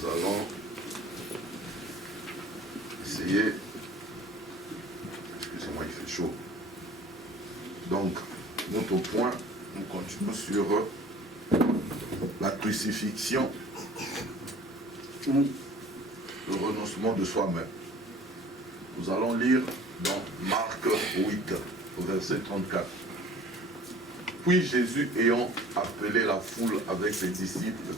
nous allons essayer. Excusez-moi, il fait chaud. Donc, notre point, nous continuons sur la crucifixion ou le renoncement de soi-même. Nous allons lire dans Marc 8, au verset 34. Puis Jésus, ayant appelé la foule avec ses disciples,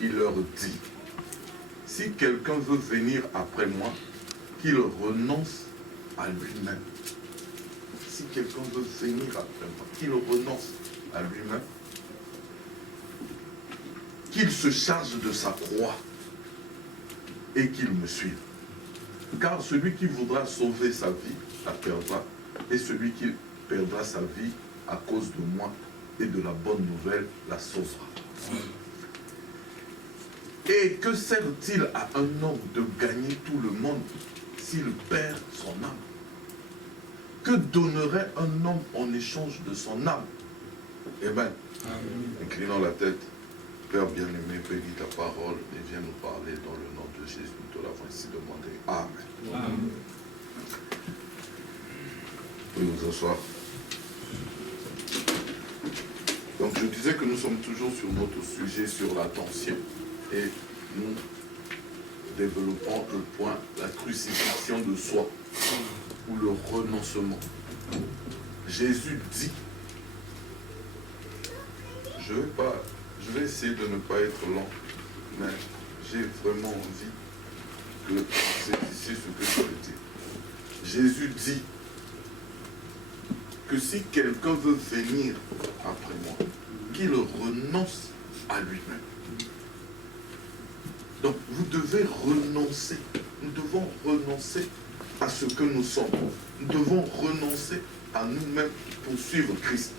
il leur dit, « Si quelqu'un veut venir après moi, qu'il renonce à lui-même. » Si quelqu'un veut venir après moi, qu'il renonce à lui-même, qu'il se charge de sa croix et qu'il me suive. Car celui qui voudra sauver sa vie la perdra, et celui qui perdra sa vie à cause de moi et de la bonne nouvelle la sauvera. Et que sert-il à un homme de gagner tout le monde s'il perd son âme? Que donnerait un homme en échange de son âme? Eh bien, inclinons la tête. Père bien-aimé, bénis ta parole et viens nous parler dans le nom de Jésus. Nous te l'avons ici demandé. Amen. Amen. Vous pouvez vous asseoir. Donc je disais que nous sommes toujours sur notre sujet sur l'attention et nous développons le point la crucifixion de soi ou le renoncement. Jésus dit, je vais essayer de ne pas être lent, mais j'ai vraiment envie que c'est ici ce que je veux dire. Jésus dit que si quelqu'un veut venir après moi, qu'il renonce à lui-même. Donc vous devez renoncer. Nous devons renoncer à ce que nous sommes. Nous devons renoncer à nous-mêmes pour suivre Christ.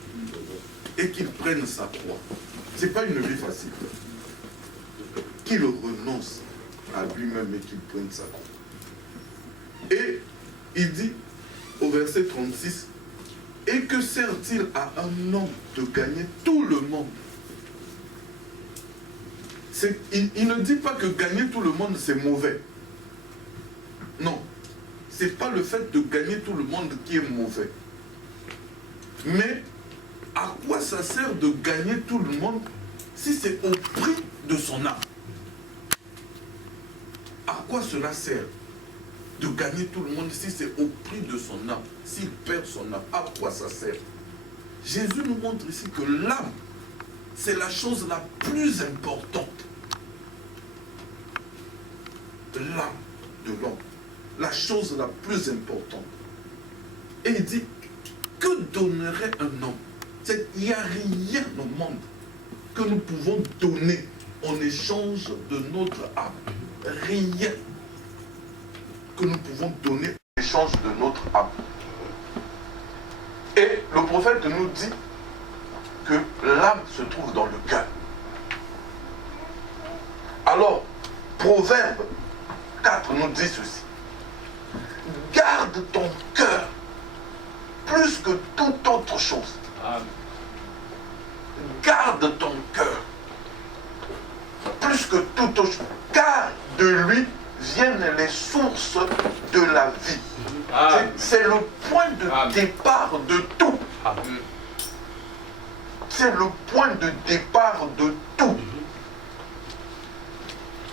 Et qu'il prenne sa croix. Ce n'est pas une vie facile. Qu'il renonce à lui-même et qu'il prenne sa croix. Et il dit au verset 36, « Et que sert-il à un homme de gagner tout le monde ?» Il ne dit pas que gagner tout le monde, c'est mauvais. Non. Ce n'est pas le fait de gagner tout le monde qui est mauvais. Mais à quoi ça sert de gagner tout le monde si c'est au prix de son âme? À quoi cela sert de gagner tout le monde si c'est au prix de son âme? S'il perd son âme, à quoi ça sert? Jésus nous montre ici que l'âme, c'est la chose la plus importante. L'âme de l'homme, la chose la plus importante. Et il dit, que donnerait un homme? Il n'y a rien au monde que nous pouvons donner en échange de notre âme. Rien que nous pouvons donner en échange de notre âme. Et le prophète nous dit que l'âme se trouve dans le cœur. Alors, Proverbe 4 nous dit ceci. Garde ton cœur plus que toute autre chose. Amen. Garde ton cœur plus que toute autre chose, car de lui viennent les sources de la vie. C'est le point de départ de tout. C'est le point de départ de tout.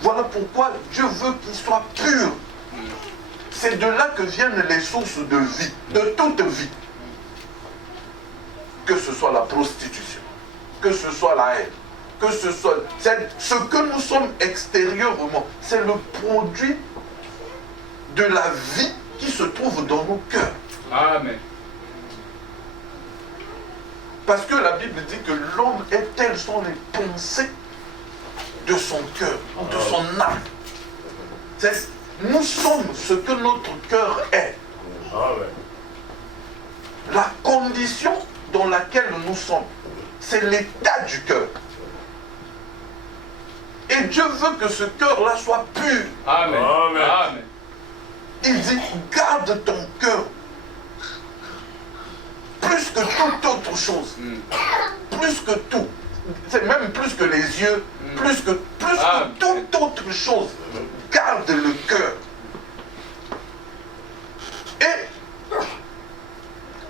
Voilà pourquoi Dieu veut qu'il soit pur. C'est de là que viennent les sources de vie, de toute vie. Que ce soit la prostitution, que ce soit la haine, que ce soit... Ce que nous sommes extérieurement, c'est le produit de la vie qui se trouve dans nos cœurs. Amen. Parce que la Bible dit que l'homme est telles sont les pensées de son cœur, de son âme. Nous sommes ce que notre cœur est. La condition dans laquelle nous sommes, c'est l'état du cœur. Et Dieu veut que ce cœur-là soit pur. Amen. Amen. Il dit, garde ton cœur plus que toute autre chose. Plus que tout. c'est même plus que les yeux, plus que toute autre chose. Garde le cœur. Et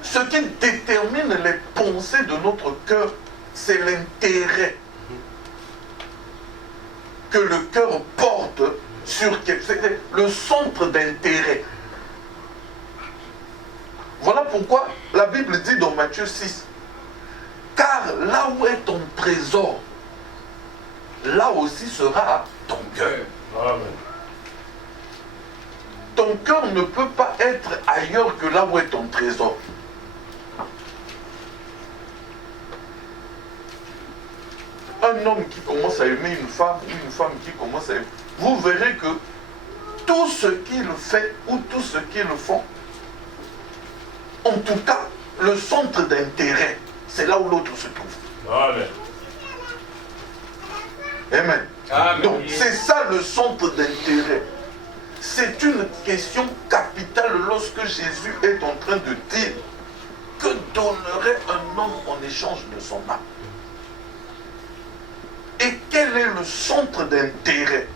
ce qui détermine les pensées de notre cœur, c'est l'intérêt que le cœur porte sur le centre d'intérêt. Voilà pourquoi la Bible dit dans Matthieu 6, car là où est ton trésor, là aussi sera ton cœur. Ton cœur ne peut pas être ailleurs que là où est ton trésor. Un homme qui commence à aimer une femme, ou une femme qui commence à aimer, vous verrez que tout ce qu'il fait ou tout ce qu'ils font, en tout cas, le centre d'intérêt, c'est là où l'autre se trouve. Amen. Amen. Amen. Donc, c'est ça le centre d'intérêt. C'est une question capitale lorsque Jésus est en train de dire que donnerait un homme en échange de son âme. Et quel est le centre d'intérêt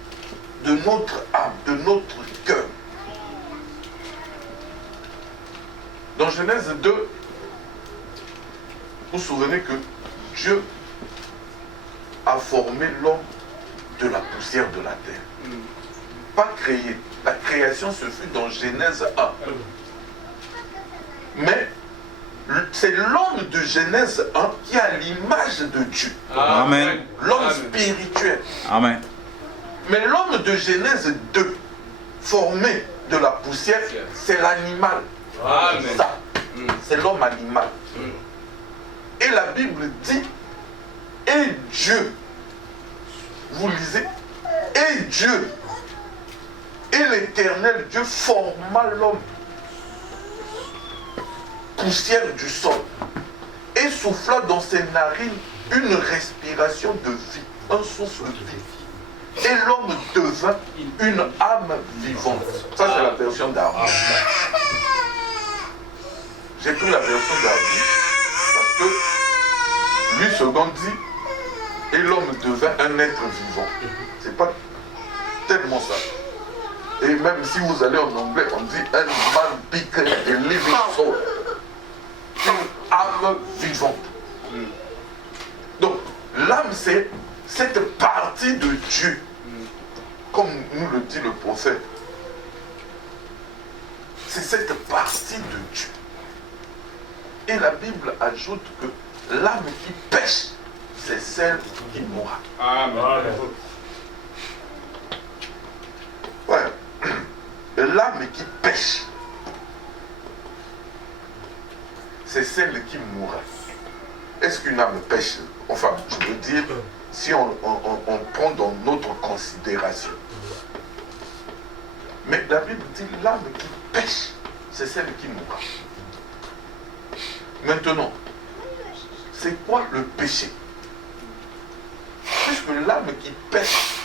de notre âme, de notre cœur? Dans Genèse 2, vous vous souvenez que Dieu a formé l'homme de la poussière de la terre. Pas créé. La création se fait dans Genèse 1. Mais c'est l'homme de Genèse 1 qui a l'image de Dieu. Amen. L'homme spirituel. Amen. Mais l'homme de Genèse 2, formé de la poussière, c'est l'animal. Ça, c'est l'homme animal. Et la Bible dit, et Dieu, vous lisez, et Dieu, et l'Éternel Dieu forma l'homme, poussière du sol, et souffla dans ses narines une respiration de vie, un souffle de vie. Et l'homme devint une âme vivante. Ça, c'est la version d'Arnaud. J'ai pris la version d'Arnaud parce que lui, second dit, et l'homme devint un être vivant. C'est pas tellement ça. Et même si vous allez en anglais, on dit un man became a living soul. Une âme vivante. Donc, l'âme, c'est cette partie de Dieu, comme nous le dit le prophète. C'est cette partie de Dieu. Et la Bible ajoute que l'âme qui pêche, c'est celle qui mourra. Amen. Ouais. L'âme qui pêche, c'est celle qui mourra. Est-ce qu'une âme pêche? Enfin, je veux dire, si on prend dans notre considération. Mais la Bible dit l'âme qui pêche, c'est celle qui mourra. Maintenant, c'est quoi le péché? Puisque l'âme qui pêche,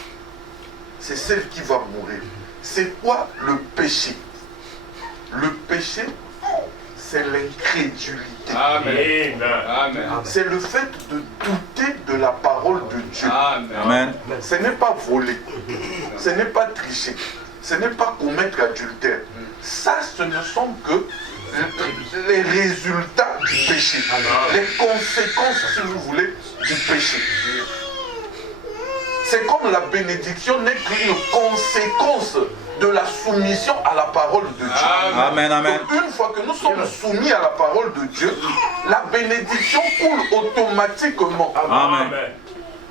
c'est celle qui va mourir. C'est quoi le péché? Le péché, c'est l'incrédulité. Amen. Amen. C'est le fait de douter de la parole de Dieu. Amen. Ce n'est pas voler, ce n'est pas tricher, ce n'est pas commettre adultère. Ça, ce ne sont que les résultats du péché, les conséquences, si vous voulez, du péché. C'est comme la bénédiction n'est qu'une conséquence de la soumission à la parole de Dieu. Amen, amen. Donc, une fois que nous sommes soumis à la parole de Dieu, la bénédiction coule automatiquement. Amen.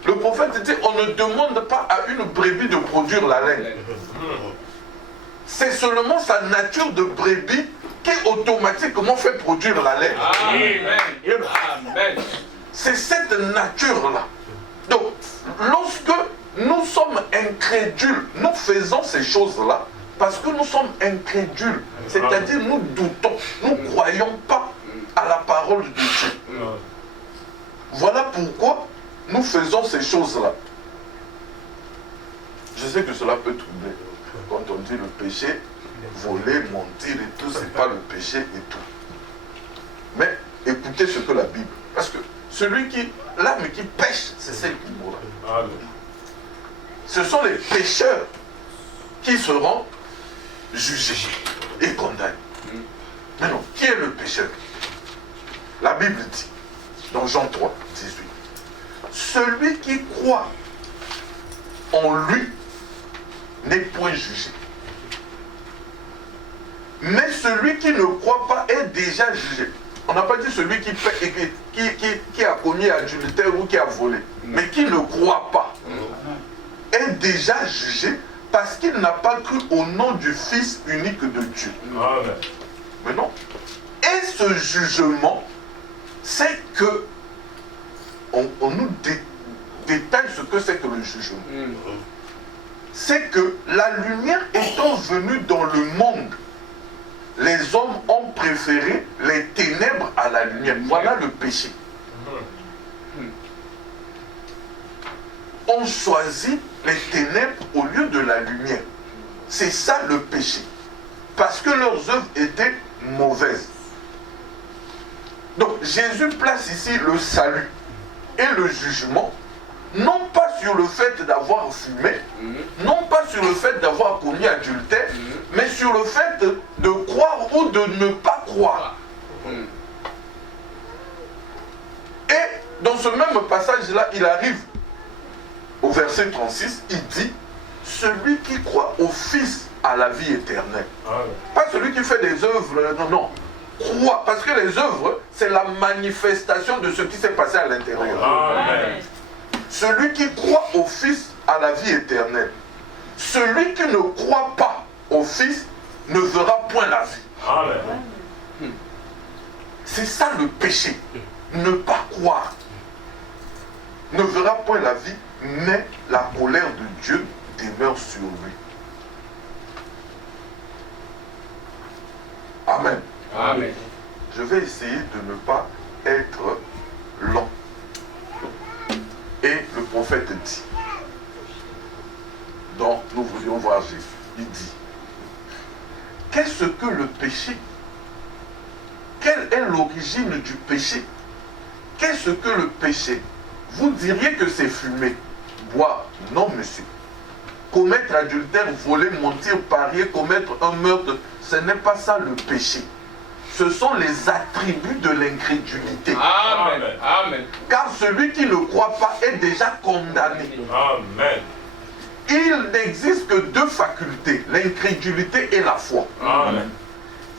Le prophète dit, on ne demande pas à une brebis de produire la laine. C'est seulement sa nature de brebis qui automatiquement fait produire la laine. Amen. C'est cette nature-là. Donc, lorsque nous sommes incrédules, nous faisons ces choses-là parce que nous sommes incrédules. C'est-à-dire nous doutons, nous ne croyons pas à la parole de Dieu. Voilà pourquoi nous faisons ces choses-là. Je sais que cela peut troubler. Quand on dit le péché, voler, mentir et tout, c'est pas le péché et tout. Mais écoutez ce que la Bible... Parce que l'âme qui pêche, c'est celle qui mourra. Amen. Ce sont les pécheurs qui seront jugés et condamnés. Mais non, qui est le pécheur? La Bible dit, dans Jean 3, 18, celui qui croit en lui n'est point jugé. Mais celui qui ne croit pas est déjà jugé. On n'a pas dit celui qui a commis adultère ou qui a volé, mais qui ne croit pas est déjà jugé parce qu'il n'a pas cru au nom du Fils unique de Dieu. Amen. Mais non. Et ce jugement, c'est que on nous détaille ce que c'est que le jugement. C'est que la lumière étant venue dans le monde, les hommes ont préféré les ténèbres à la lumière. Voilà le péché. On choisit les ténèbres au lieu de la lumière. C'est ça le péché. Parce que leurs œuvres étaient mauvaises. Donc Jésus place ici le salut et le jugement, non pas sur le fait d'avoir fumé, non pas sur le fait d'avoir commis adultère, mais sur le fait de croire ou de ne pas croire. Et dans ce même passage-là, il arrive au verset 36, il dit « Celui qui croit au Fils a la vie éternelle. » Pas celui qui fait des œuvres, non, non. Croit, parce que les œuvres, c'est la manifestation de ce qui s'est passé à l'intérieur. Amen. Celui qui croit au Fils a la vie éternelle. Celui qui ne croit pas au Fils ne verra point la vie. Amen. C'est ça le péché. Ne pas croire. Ne verra point la vie, mais la colère de Dieu demeure sur lui. Amen. Amen. Je vais essayer de ne pas être lent. Et le prophète dit, donc nous voulions voir Jésus, il dit, qu'est-ce que le péché? Quelle est l'origine du péché? Qu'est-ce que le péché? Vous diriez que c'est fumer, boire. Non, monsieur. Commettre adultère, voler, mentir, parier, commettre un meurtre, ce n'est pas ça le péché. Ce sont les attributs de l'incrédulité. Amen. Amen. Car celui qui ne croit pas est déjà condamné. Amen. Il n'existe que deux facultés, l'incrédulité et la foi. Amen.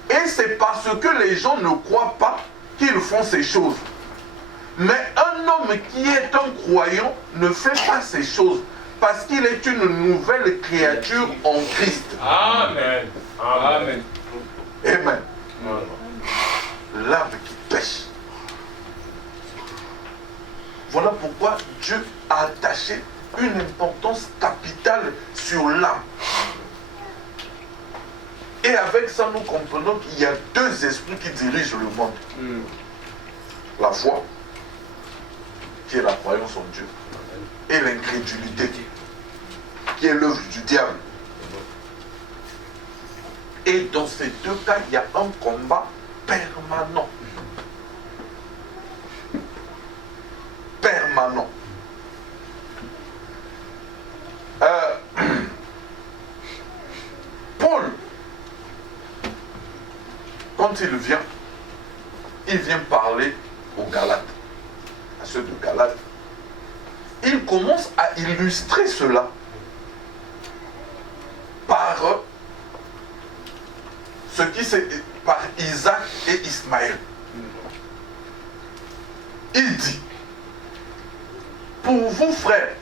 Et c'est parce que les gens ne croient pas qu'ils font ces choses. Mais un homme qui est un croyant ne fait pas ces choses parce qu'il est une nouvelle créature en Christ. Amen. Amen. Amen. L'âme qui pêche. Voilà pourquoi Dieu a attaché une importance capitale sur l'âme. Et avec ça, nous comprenons qu'il y a deux esprits qui dirigent le monde. La foi, qui est la croyance en Dieu, et l'incrédulité, qui est l'œuvre du diable. Et dans ces deux cas, il y a un combat permanent. Permanent. Paul, quand il vient parler aux Galates, à ceux de Galates. Il commence à illustrer cela par ce qui c'est par Isaac et Ismaël. Il dit, pour vous frères,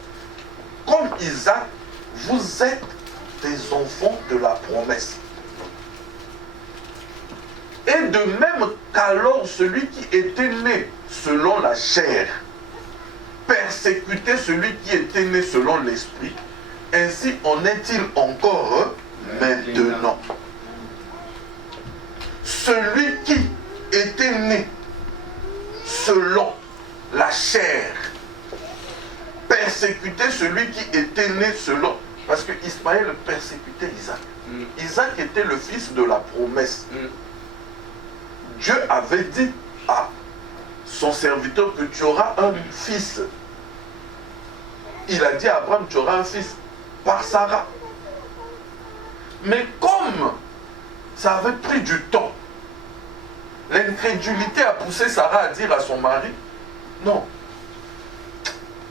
comme Isaac, vous êtes des enfants de la promesse. Et de même qu'alors celui qui était né selon la chair persécutait celui qui était né selon l'esprit, ainsi en est-il encore maintenant. Celui qui était né selon la chair persécutait celui qui était né selon... Parce que Ismaël persécutait Isaac. Isaac était le fils de la promesse. Dieu avait dit à son serviteur que tu auras un fils. Il a dit à Abraham, tu auras un fils par Sarah. Mais comme ça avait pris du temps, l'incrédulité a poussé Sarah à dire à son mari, non,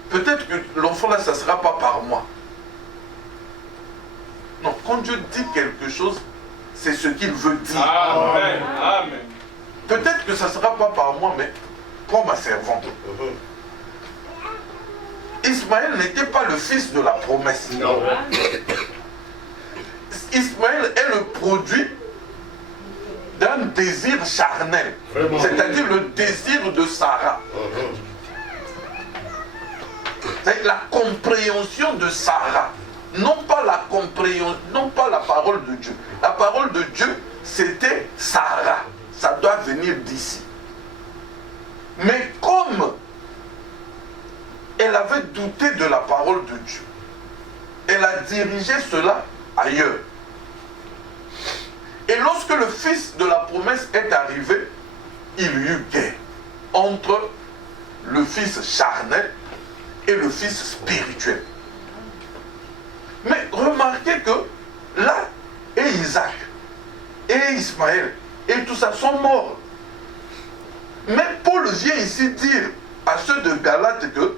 peut-être que l'enfant là, ça ne sera pas par moi. Non, quand Dieu dit quelque chose, c'est ce qu'il veut dire. Amen. Amen. Peut-être que ça ne sera pas par moi, mais prends ma servante. Ismaël n'était pas le fils de la promesse. Non. Ismaël est le produit d'un désir charnel, c'est-à-dire le désir de Sarah. C'est la compréhension de Sarah, non pas la compréhension, non pas la parole de Dieu. La parole de Dieu, c'était Sarah. Ça doit venir d'ici. Mais comme elle avait douté de la parole de Dieu, elle a dirigé cela ailleurs. Et lorsque le fils de la promesse est arrivé, il y eut guerre entre le fils charnel et le fils spirituel. Mais remarquez que là, et Isaac, et Ismaël, et tout ça sont morts. Mais Paul vient ici dire à ceux de Galate que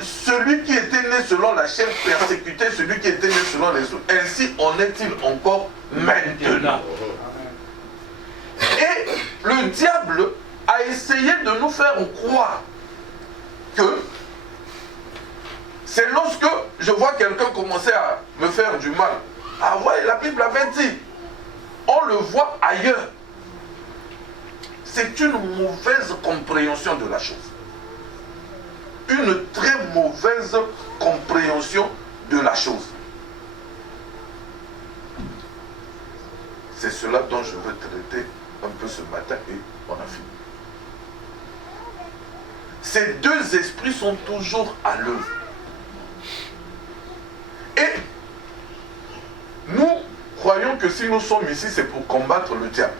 celui qui était né selon la chair persécutait celui qui était né selon les autres. Ainsi en est-il encore maintenant. Et le diable a essayé de nous faire croire que c'est lorsque je vois quelqu'un commencer à me faire du mal. Ah ouais, la Bible avait dit, on le voit ailleurs. C'est une mauvaise compréhension de la chose. Une très mauvaise compréhension de la chose. C'est cela dont je veux traiter un peu ce matin et on a fini. Ces deux esprits sont toujours à l'œuvre. Et nous croyons que si nous sommes ici, c'est pour combattre le diable.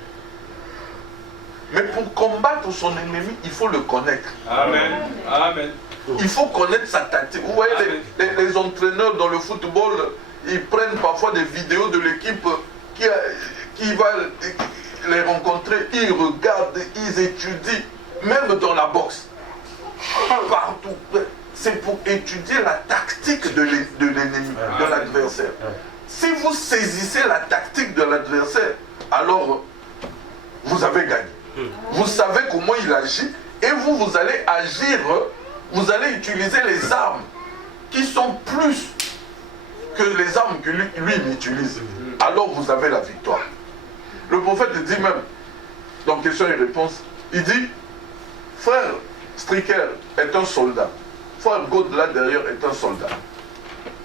Mais pour combattre son ennemi, il faut le connaître. Amen. Amen. Il faut connaître sa tactique. Vous voyez, les entraîneurs dans le football, ils prennent parfois des vidéos de l'équipe qui va les rencontrer. Ils regardent, ils étudient, même dans la boxe. Partout. C'est pour étudier la tactique de l'ennemi, de l'adversaire. Si vous saisissez la tactique de l'adversaire, alors vous avez gagné. Vous savez comment il agit et vous allez agir, vous allez utiliser les armes qui sont plus que les armes que lui il utilise. Alors vous avez la victoire. Le prophète dit même, dans question et réponse, il dit, frère Stricker est un soldat. Frère God là derrière est un soldat.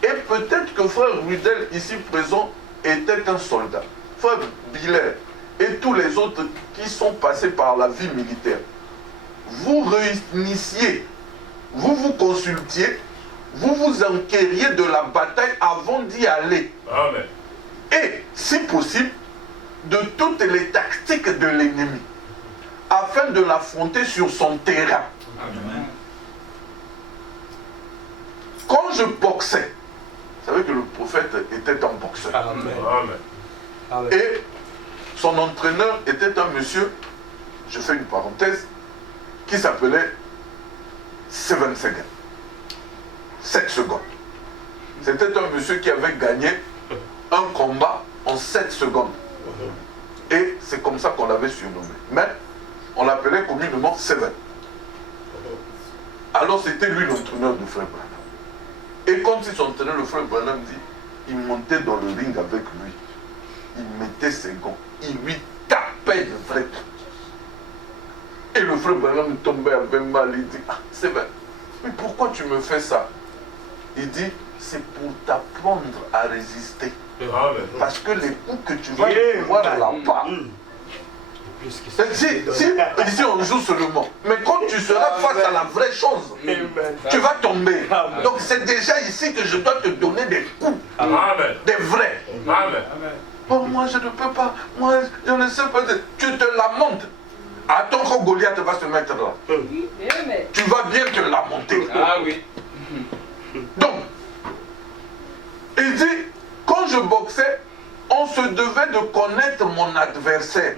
Et peut-être que frère Rudel ici présent était un soldat. Frère Biller et tous les autres qui sont passés par la vie militaire. Vous réunissiez, vous vous consultiez, vous vous enquériez de la bataille avant d'y aller. Amen. Et, si possible, de toutes les tactiques de l'ennemi, afin de l'affronter sur son terrain. Amen. Quand je boxais, vous savez que le prophète était un boxeur. Amen. Amen. Et son entraîneur était un monsieur, je fais une parenthèse, qui s'appelait 7 seconds. 7 secondes. C'était un monsieur qui avait gagné un combat en 7 secondes. Et c'est comme ça qu'on l'avait surnommé. Mais on l'appelait communément 7. Alors c'était lui l'entraîneur de frère Branham. Et quand il s'entraînait, le frère Branham dit, il montait dans le ring avec lui. Il mettait ses gants. Il lui tapait le vrai truc. Et le frère Branham tombait avec mal. Il dit, ah, c'est vrai. Mais pourquoi tu me fais ça? Il dit, c'est pour t'apprendre à résister. Amen. Parce que les coups que tu vas recevoir là-bas, ici on joue seulement. Mais quand tu seras face à la vraie chose, tu vas tomber. Donc c'est déjà ici que je dois te donner des coups. Amen. Des vrais. Amen. Oh, moi je ne peux pas. Moi je ne sais pas. Tu te lamentes. va se mettre là. Oui. Tu vas bien te la monter. Ah oui. Donc, il dit, quand je boxais, on se devait de connaître mon adversaire.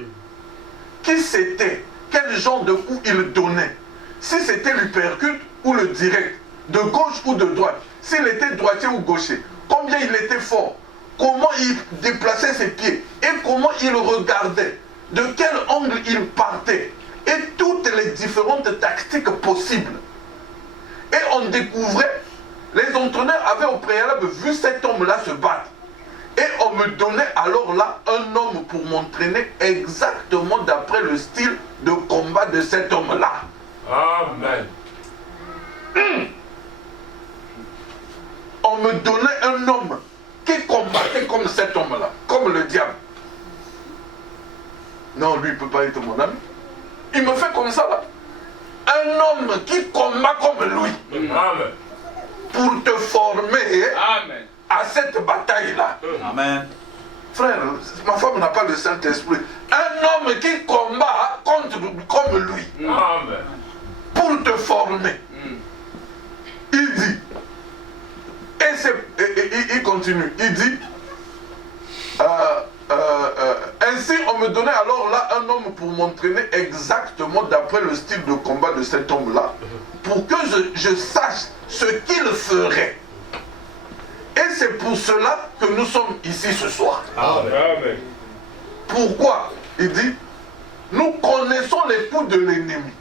Qui c'était? Quel genre de coup il donnait? Si c'était l'hypercute ou le direct, de gauche ou de droite, s'il était droitier ou gaucher, combien il était fort, comment il déplaçait ses pieds et comment il regardait, de quel angle il partait et toutes les différentes tactiques possibles. Et on découvrait, les entraîneurs avaient au préalable vu cet homme-là se battre. Et on me donnait alors là un homme pour m'entraîner exactement d'après le style de combat de cet homme-là. Amen. On me donnait un homme qui combattait comme cet homme-là, comme le diable. Non, lui, il ne peut pas être mon ami. Il me fait comme ça là. Un homme qui combat comme lui. Amen. Pour te former Amen. à cette bataille-là. Amen. Frère, ma femme n'a pas le Saint-Esprit. Un homme qui combat contre comme lui. Amen. Pour te former. Il dit, il continue, il dit, ainsi on me donnait alors là un homme pour m'entraîner exactement d'après le style de combat de cet homme-là, pour que je sache ce qu'il ferait. Et c'est pour cela que nous sommes ici ce soir. Amen. Pourquoi? Il dit, nous connaissons les coups de l'ennemi.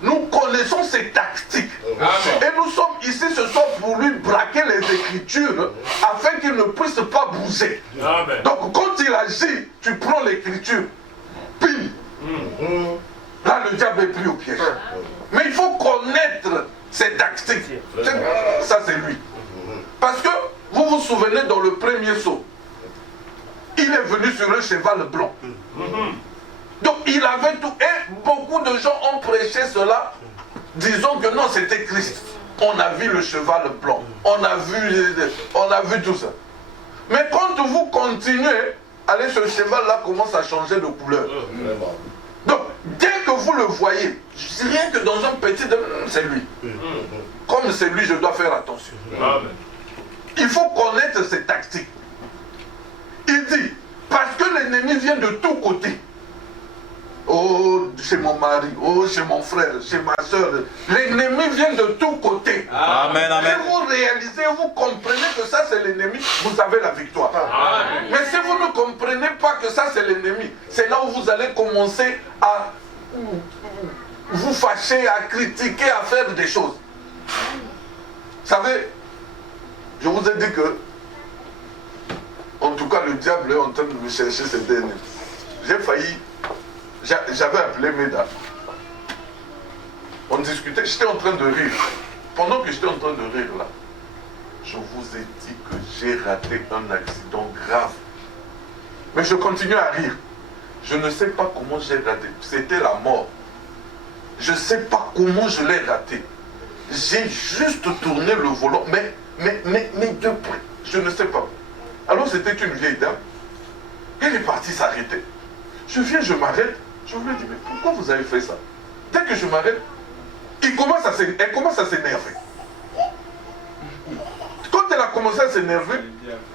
Nous connaissons ses tactiques. Amen. Et nous sommes ici ce soir pour lui braquer les Écritures afin qu'il ne puisse pas bouger. Amen. Donc quand il agit, tu prends l'Écriture. Pim. Là, le diable est pris au piège. Mais il faut connaître ses tactiques. Ça, c'est lui. Parce que vous vous souvenez dans le premier saut, il est venu sur un cheval blanc. Donc il avait tout. Et beaucoup de gens ont prêché cela, disant que non, c'était Christ. On a vu le cheval blanc. On a vu tout ça. Mais quand vous continuez, allez, ce cheval-là commence à changer de couleur. Donc, dès que vous le voyez, rien que dans un petit... c'est lui. Comme c'est lui, je dois faire attention. Amen. Il faut connaître ses tactiques. Il dit, parce que l'ennemi vient de tous côtés. Oh, chez mon mari, oh, chez mon frère, chez ma soeur. L'ennemi vient de tous côtés. Amen, amen. Si vous réalisez, vous comprenez que ça c'est l'ennemi, vous avez la victoire. Amen. Mais si vous ne comprenez pas que ça c'est l'ennemi, c'est là où vous allez commencer à vous fâcher, à critiquer, à faire des choses. Vous savez, je vous ai dit que, en tout cas, le diable est en train de me chercher ces derniers. J'ai failli, j'avais appelé Meda. On discutait, j'étais en train de rire. Pendant que j'étais en train de rire là, je vous ai dit que j'ai raté un accident grave. Mais je continue à rire. Je ne sais pas comment j'ai raté. C'était la mort. Je ne sais pas comment je l'ai raté. J'ai juste tourné le volant, mais de près. Je ne sais pas. Alors c'était une vieille dame. Elle est partie s'arrêter. Je viens, je m'arrête. Je lui ai dit, mais pourquoi vous avez fait ça? Dès que je m'arrête, elle commence à s'énerver. Quand elle a commencé à s'énerver,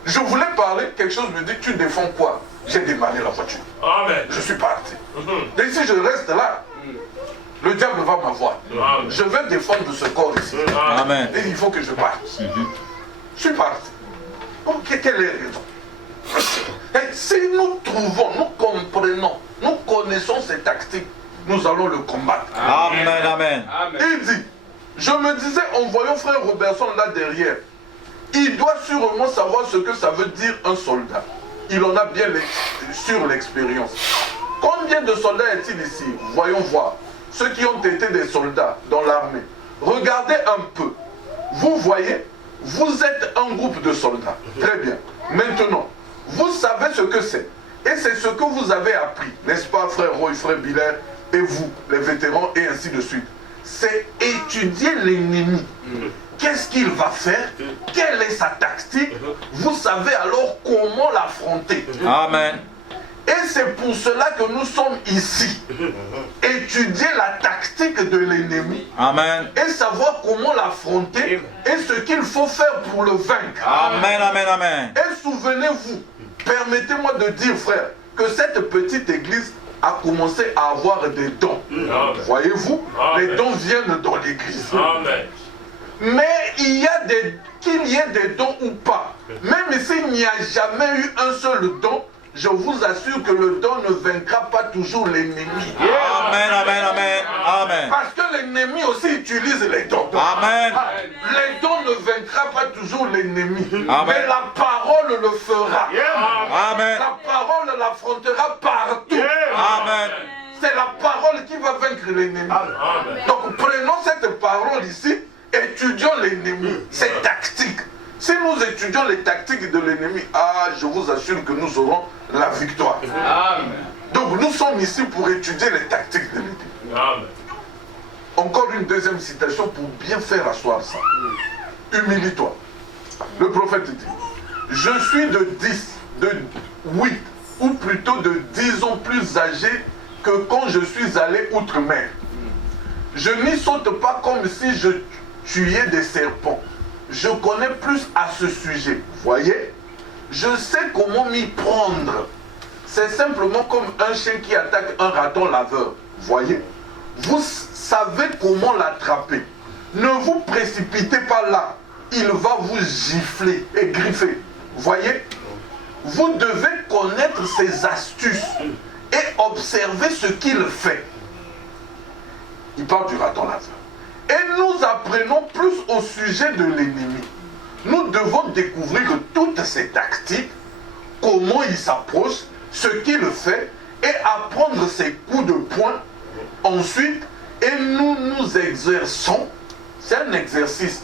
je voulais parler, quelque chose me dit, tu défends quoi? J'ai démarré la voiture. Amen. Je suis parti. Et si je reste là, le diable va m'avoir. Je vais défendre ce corps ici. Amen. Et il faut que je parte. Je suis parti. Ok, quelle est la raison? Et si nous trouvons, nous comprenons, nous connaissons ces tactiques, nous allons le combattre. Amen, amen. Il dit, je me disais en voyant frère Robertson là derrière, il doit sûrement savoir ce que ça veut dire un soldat. Il en a bien sur l'expérience. Combien de soldats est-il ici? Voyons voir. Ceux qui ont été des soldats dans l'armée. Regardez un peu. Vous voyez, vous êtes un groupe de soldats. Très bien. Maintenant, vous savez ce que c'est. Et c'est ce que vous avez appris, n'est-ce pas, frère Roy, frère Biller, et vous, les vétérans, et ainsi de suite. C'est étudier l'ennemi. Qu'est-ce qu'il va faire? Quelle est sa tactique? Vous savez alors comment l'affronter. Amen. Et c'est pour cela que nous sommes ici. Étudier la tactique de l'ennemi. Amen. Et savoir comment l'affronter et ce qu'il faut faire pour le vaincre. Amen, amen, amen. Et souvenez-vous, permettez-moi de dire, frère, que cette petite église a commencé à avoir des dons. Voyez-vous, les dons viennent dans l'église. Mais il y a qu'il y ait des dons ou pas, même s'il n'y a jamais eu un seul don, je vous assure que le don ne vaincra pas toujours l'ennemi. Amen, amen, amen, amen. Parce que l'ennemi aussi utilise les dons. Amen. Les dons ne vaincra pas toujours l'ennemi. Amen. Mais la parole le fera. Amen. La parole l'affrontera partout. Amen. C'est la parole qui va vaincre l'ennemi. Donc prenons cette parole ici, étudions l'ennemi, ses tactiques. Si nous étudions les tactiques de l'ennemi, je vous assure que nous aurons la victoire. Amen. Donc nous sommes ici pour étudier les tactiques de l'ennemi. Encore une deuxième citation pour bien faire asseoir ça. Humilie-toi. Le prophète dit, je suis de 8, ou plutôt de 10 ans plus âgé que quand je suis allé outre-mer. Je n'y saute pas comme si je tuais des serpents. Je connais plus à ce sujet. Voyez, je sais comment m'y prendre. C'est simplement comme un chien qui attaque un raton laveur. Voyez, vous savez comment l'attraper. Ne vous précipitez pas là. Il va vous gifler et griffer. Voyez, vous devez connaître ses astuces et observer ce qu'il fait. Il parle du raton laveur. Et nous apprenons plus au sujet de l'ennemi. Nous devons découvrir toutes ses tactiques, comment il s'approche, ce qu'il fait, et apprendre ses coups de poing. Ensuite, et nous nous exerçons. C'est un exercice.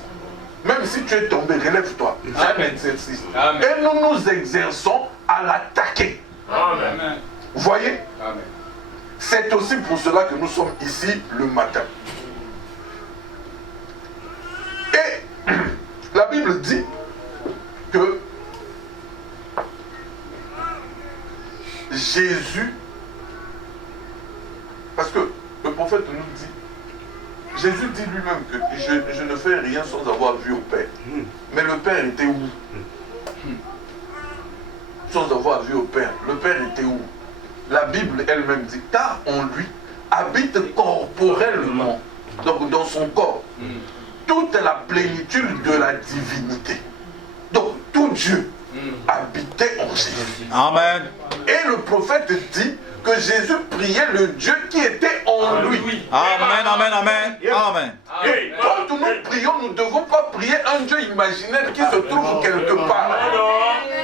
Même si tu es tombé, relève-toi. C'est un exercice. Amen. Et nous nous exerçons à l'attaquer. Amen. Vous voyez? Amen. C'est aussi pour cela que nous sommes ici le matin. Et la Bible dit que Jésus, parce que le prophète nous dit, Jésus dit lui-même que je ne fais rien sans avoir vu au Père. Mais le Père était où? Sans avoir vu au Père. Le Père était où? La Bible elle-même dit, car en lui habite corporellement, donc dans son corps, toute la plénitude de la divinité. Donc tout Dieu habitait en Jésus. Amen. Et le prophète dit que Jésus priait le Dieu qui était en lui. Amen, amen, amen, amen. Et quand nous prions, nous ne devons pas prier un Dieu imaginaire qui se trouve quelque part.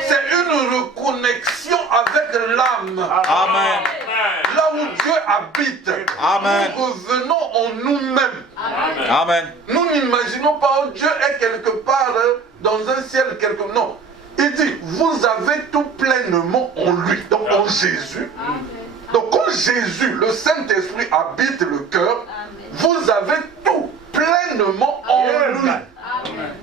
C'est une reconnexion avec l'âme. Amen. Là où Dieu habite. Amen. Nous revenons en nous-mêmes. Amen. Nous n'imaginons pas que Dieu est quelque part dans un ciel quelque... Non. Il dit, vous avez tout pleinement en lui, donc en Jésus. Donc quand Jésus, le Saint-Esprit, habite le cœur, vous avez tout pleinement en lui,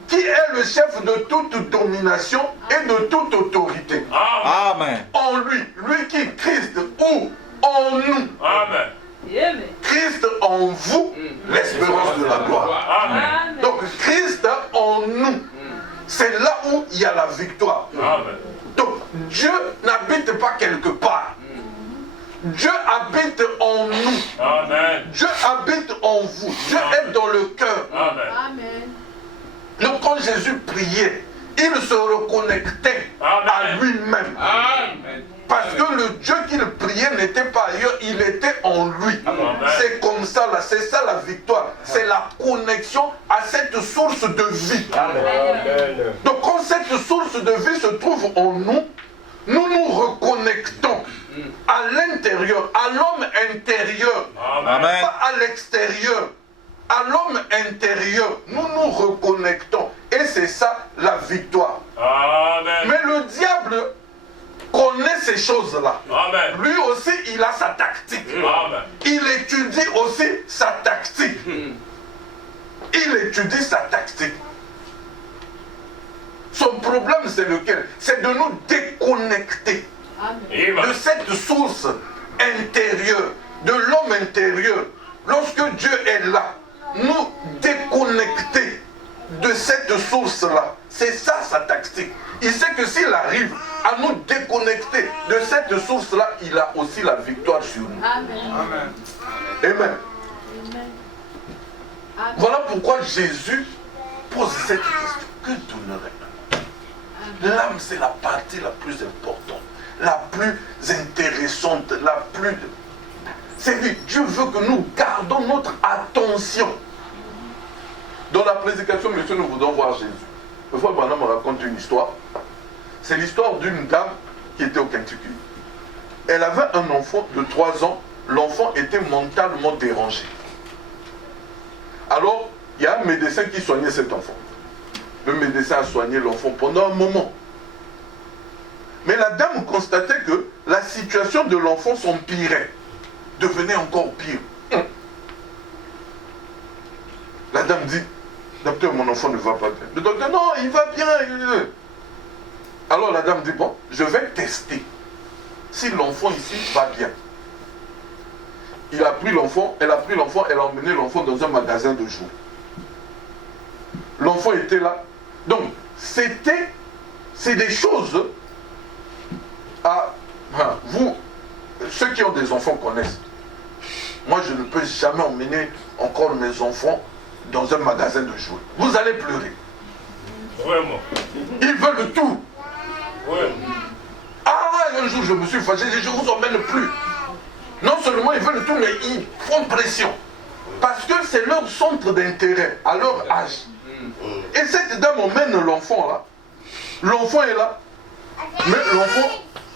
qui est le chef de toute domination et de toute autorité. Amen. En lui, lui qui est Christ, ou en nous. Amen. Christ en vous, l'espérance de la gloire. Amen. Donc Christ en nous. C'est là où il y a la victoire. Amen. Donc Dieu n'habite pas quelque part. Dieu habite en nous. Amen. Dieu habite en vous. Dieu est dans le cœur. Amen. Donc quand Jésus priait, il se reconnectait à lui-même. Parce que le Dieu qu'il priait n'était pas ailleurs, il était en lui. C'est comme ça, là, c'est ça la victoire. C'est la connexion à cette source de vie. Amen. Donc quand cette source de vie se trouve en nous, nous nous reconnectons à l'intérieur, à l'homme intérieur, Amen. Pas à l'extérieur. À l'homme intérieur, nous nous reconnectons. Et c'est ça la victoire. Amen. Mais le diable connaît ces choses-là. Lui aussi, il a sa tactique. Amen. Il étudie aussi sa tactique. Il étudie sa tactique. Son problème, c'est lequel? C'est de nous déconnecter Amen. De cette source intérieure, de l'homme intérieur. Lorsque Dieu est là, nous déconnecter de cette source-là. C'est ça sa tactique. Il sait que s'il arrive à nous déconnecter de cette source-là, il a aussi la victoire sur nous. Amen. Amen. Voilà pourquoi Jésus pose cette question. Que donnerait-on? L'âme, c'est la partie la plus importante, la plus intéressante, la plus... C'est lui. Dieu veut que nous gardons notre attention. Dans la prédication, monsieur, nous voulons voir Jésus. Le frère Branham me raconte une histoire. C'est l'histoire d'une dame qui était au Kentucky. Elle avait un enfant de 3 ans. L'enfant était mentalement dérangé. Alors, il y a un médecin qui soignait cet enfant. Le médecin a soigné l'enfant pendant un moment. Mais la dame constatait que la situation de l'enfant s'empirait, devenait encore pire. La dame dit, docteur, mon enfant ne va pas bien. Le docteur, non, il va bien. Alors la dame dit, bon, je vais tester si l'enfant ici va bien. Il a pris l'enfant, elle a pris l'enfant, elle a emmené l'enfant dans un magasin de jouets. L'enfant était là. Donc, c'est des choses vous, ceux qui ont des enfants connaissent. Moi, je ne peux jamais emmener encore mes enfants dans un magasin de jouets. Vous allez pleurer. Vraiment. Ils veulent tout. Ouais. Ah, un jour, je me suis fâché, je ne vous emmène plus. Non seulement ils veulent tout, mais ils font pression. Parce que c'est leur centre d'intérêt, à leur âge. Et cette dame emmène l'enfant là. L'enfant est là. Mais l'enfant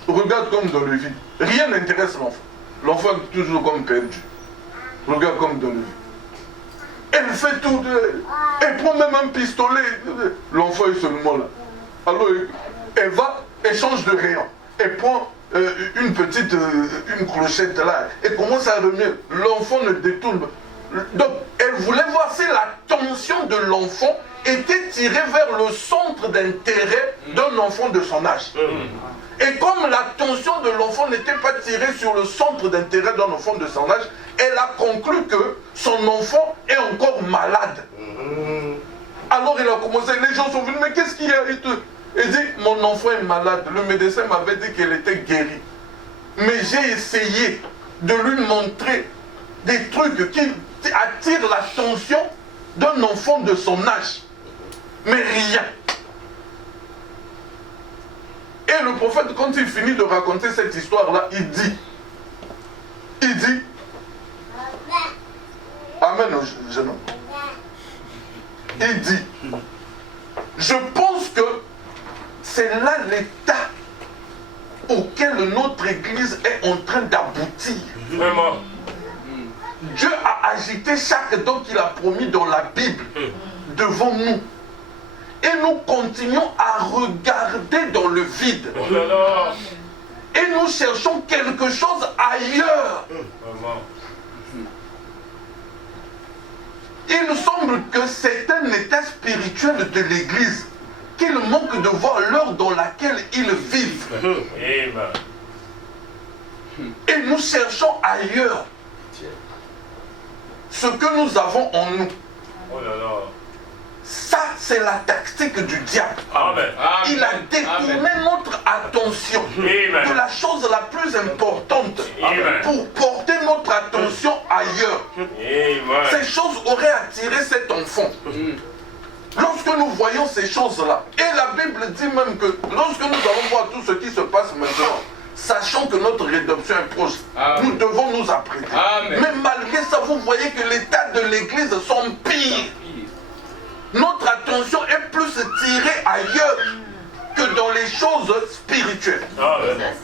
regarde comme dans le vide. Rien n'intéresse l'enfant. L'enfant est toujours comme perdu. Regarde comme dans le vide. Elle fait tout. Elle prend même un pistolet. L'enfant est seulement là. Alors elle va, elle change de rayon. Elle prend une petite une clochette là. Elle commence à remuer. L'enfant ne détourne pas. Donc elle voulait voir si l'attention de l'enfant était tirée vers le centre d'intérêt d'un enfant de son âge. Et comme l'attention de l'enfant n'était pas tirée sur le centre d'intérêt d'un enfant de son âge, elle a conclu que son enfant est encore malade. Alors il a commencé, les gens sont venus, mais qu'est-ce qu'il y a? Il dit, mon enfant est malade. Le médecin m'avait dit qu'elle était guérie. Mais j'ai essayé de lui montrer des trucs qui attirent l'attention d'un enfant de son âge. Mais rien. Et le prophète, quand il finit de raconter cette histoire-là, il dit, Amen, jeune homme. Il dit, je pense que c'est là l'état auquel notre Église est en train d'aboutir. Vraiment. Dieu a agité chaque don qu'il a promis dans la Bible devant nous. Et nous continuons à regarder dans le vide. Oh là là. Et nous cherchons quelque chose ailleurs. Vraiment. Il nous semble que c'est un état spirituel de l'Église qu'il manque de voir l'heure dans laquelle ils vivent. Amen. Et nous cherchons ailleurs ce que nous avons en nous. Oh là là. Ça, c'est la tactique du diable. Amen. Il a détourné notre attention Amen. de la chose la plus importante Amen. pour porter notre attention ailleurs. Amen. Ces choses auraient attiré cet enfant. Lorsque nous voyons ces choses-là, et la Bible dit même que lorsque nous allons voir tout ce qui se passe maintenant, sachant que notre rédemption est proche, nous devons nous apprêter. Mais malgré ça, vous voyez que l'état de l'Église s'empire. Notre attention est plus tirée ailleurs que dans les choses spirituelles. Amen.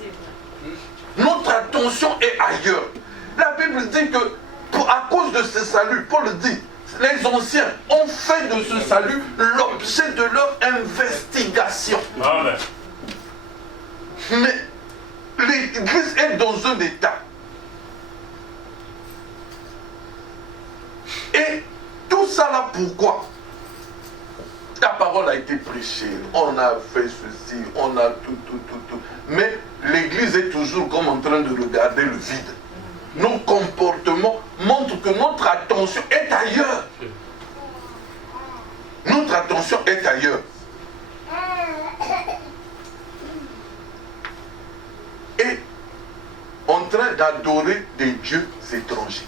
Notre attention est ailleurs. La Bible dit que à cause de ce salut, Paul dit, les anciens ont fait de ce salut l'objet de leur investigation. Amen. Mais l'Église est dans un état. Et tout ça là, pourquoi? La parole a été prêchée, on a fait ceci, on a tout. Mais l'Église est toujours comme en train de regarder le vide. Nos comportements montrent que notre attention est ailleurs. Notre attention est ailleurs. Et en train d'adorer des dieux étrangers.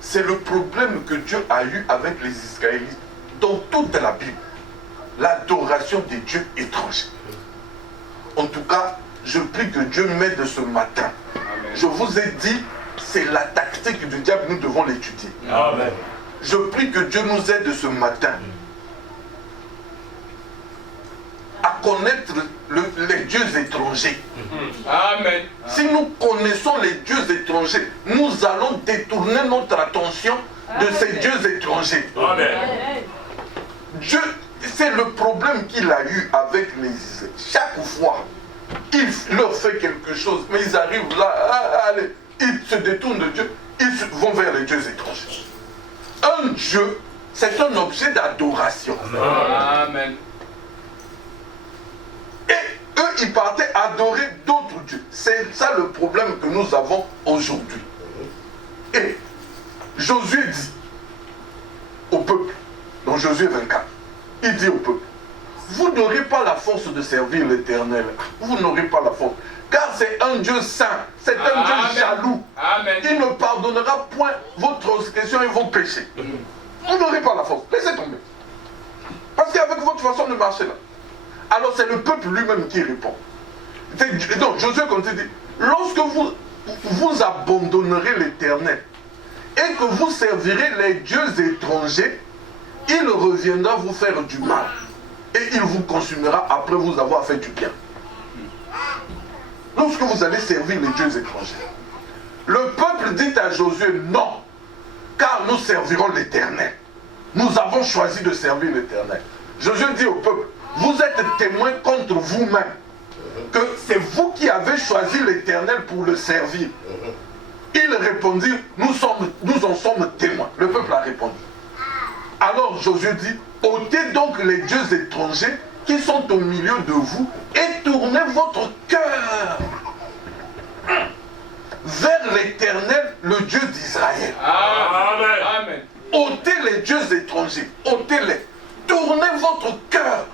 C'est le problème que Dieu a eu avec les Israélites dans toute la Bible. L'adoration des dieux étrangers. En tout cas, je prie que Dieu m'aide ce matin. Amen. Je vous ai dit, c'est la tactique du diable, nous devons l'étudier. Amen. Je prie que Dieu nous aide ce matin à connaître les dieux étrangers. Amen. Si nous connaissons les dieux étrangers, nous allons détourner notre attention de ces dieux étrangers. Amen. Dieu, c'est le problème qu'il a eu avec les Israélites. Chaque fois, il leur fait quelque chose, mais ils arrivent là, allez, ils se détournent de Dieu, ils vont vers les dieux étrangers. Un Dieu, c'est un objet d'adoration. Amen. Et eux, ils partaient adorer d'autres dieux. C'est ça le problème que nous avons aujourd'hui. Et Josué dit au peuple, dans Josué 24, il dit au peuple, vous n'aurez pas la force de servir l'Éternel. Vous n'aurez pas la force. Car c'est un Dieu saint. C'est un Dieu jaloux. Amen. Il ne pardonnera point vos transgressions et vos péchés. Vous n'aurez pas la force. Laissez tomber. Parce qu'avec votre façon de marcher là. Alors c'est le peuple lui-même qui répond. Donc Josué continue dit, lorsque vous abandonnerez l'Éternel et que vous servirez les dieux étrangers, il reviendra vous faire du mal. Et il vous consumera après vous avoir fait du bien. Lorsque vous allez servir les dieux étrangers, le peuple dit à Josué, non, car nous servirons l'Éternel. Nous avons choisi de servir l'Éternel. Josué dit au peuple, vous êtes témoins contre vous-même, que c'est vous qui avez choisi l'Éternel pour le servir. Ils répondirent, nous en sommes témoins. Le peuple a répondu. Alors Josué dit, ôtez donc les dieux étrangers qui sont au milieu de vous et tournez votre cœur vers l'Éternel, le Dieu d'Israël. Amen. Amen. Ôtez les dieux étrangers, ôtez-les. Tournez votre cœur,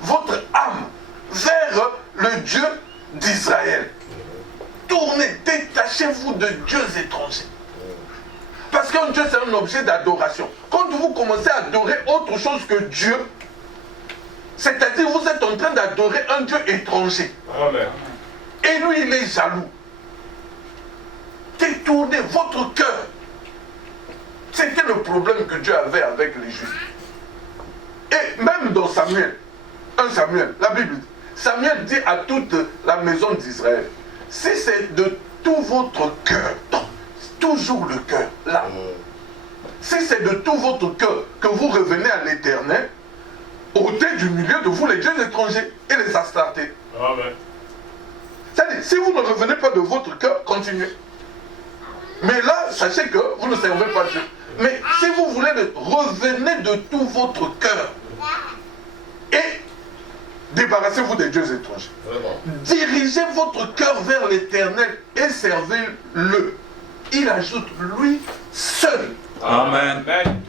votre âme vers le Dieu d'Israël. Tournez, détachez-vous de dieux étrangers. Parce qu'un Dieu, c'est un objet d'adoration. Quand vous commencez à adorer autre chose que Dieu, c'est-à-dire vous êtes en train d'adorer un Dieu étranger. Amen. Et lui, il est jaloux. Détournez votre cœur. C'était le problème que Dieu avait avec les Juifs. Et même dans Samuel, 1 Samuel, la Bible dit, Samuel dit à toute la maison d'Israël, si c'est de tout votre cœur, toujours le cœur, là. Si c'est de tout votre cœur que vous revenez à l'Éternel, ôtez du milieu de vous les dieux étrangers et les astartés. Amen. C'est-à-dire, si vous ne revenez pas de votre cœur, continuez. Mais là, sachez que vous ne servez pas Dieu. Mais si vous voulez, revenez de tout votre cœur et débarrassez-vous des dieux étrangers. Vraiment. Dirigez votre cœur vers l'Éternel et servez-le. Il ajoute lui seul. Amen. Amen.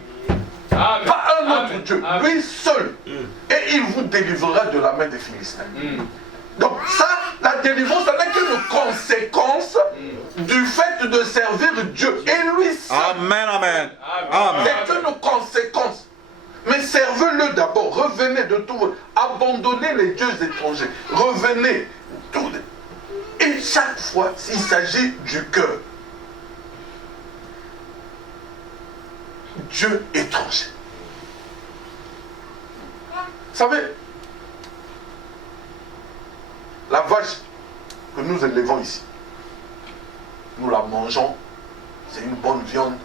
Amen. Pas un autre Amen. Dieu, Amen. lui seul. Et il vous délivrera de la main des Philistins. Donc ça, la délivrance, ça n'est qu'une conséquence du fait de servir Dieu. Et lui seul. Amen, amen. Amen. C'est une conséquence. Mais servez-le d'abord. Revenez de tout votre... Abandonnez les dieux étrangers. Revenez. Et chaque fois, s'il s'agit du cœur, Dieu étranger. Vous savez, la vache que nous élevons ici, nous la mangeons, c'est une bonne viande.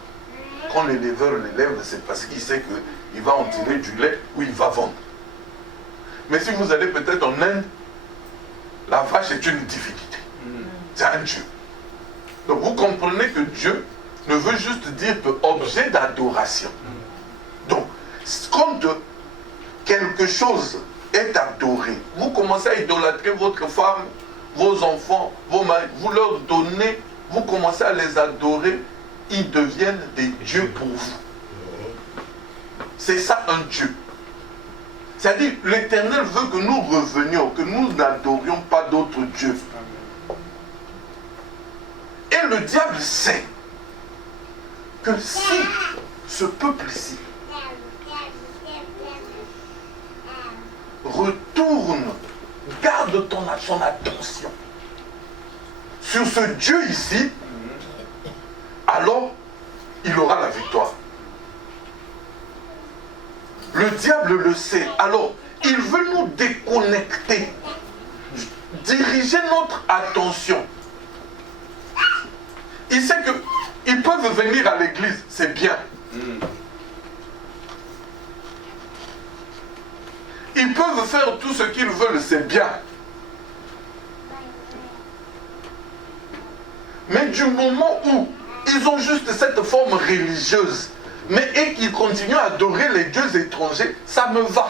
Quand l'éleveur l'élève, c'est parce qu'il sait qu'il va en tirer du lait ou il va vendre. Mais si vous allez peut-être en Inde, la vache est une divinité. C'est un Dieu. Donc vous comprenez que Dieu ne veut juste dire objet d'adoration. Donc, quand quelque chose est est adoré, vous commencez à idolâtrer votre femme, vos enfants, vos maris, vous leur donnez, vous commencez à les adorer, ils deviennent des dieux pour vous. C'est ça un Dieu. C'est-à-dire, l'Éternel veut que nous revenions, que nous n'adorions pas d'autres dieux. Et le diable sait que si ce peuple-ci retourne, garde son attention sur ce Dieu ici, alors il aura la victoire. Le diable le sait. Alors, il veut nous déconnecter, diriger notre attention. Il sait qu'ils peuvent venir à l'église, c'est bien. Ils peuvent faire tout ce qu'ils veulent, c'est bien. Mais du moment où ils ont juste cette forme religieuse, mais et qu'ils continuent à adorer les dieux étrangers, ça me va.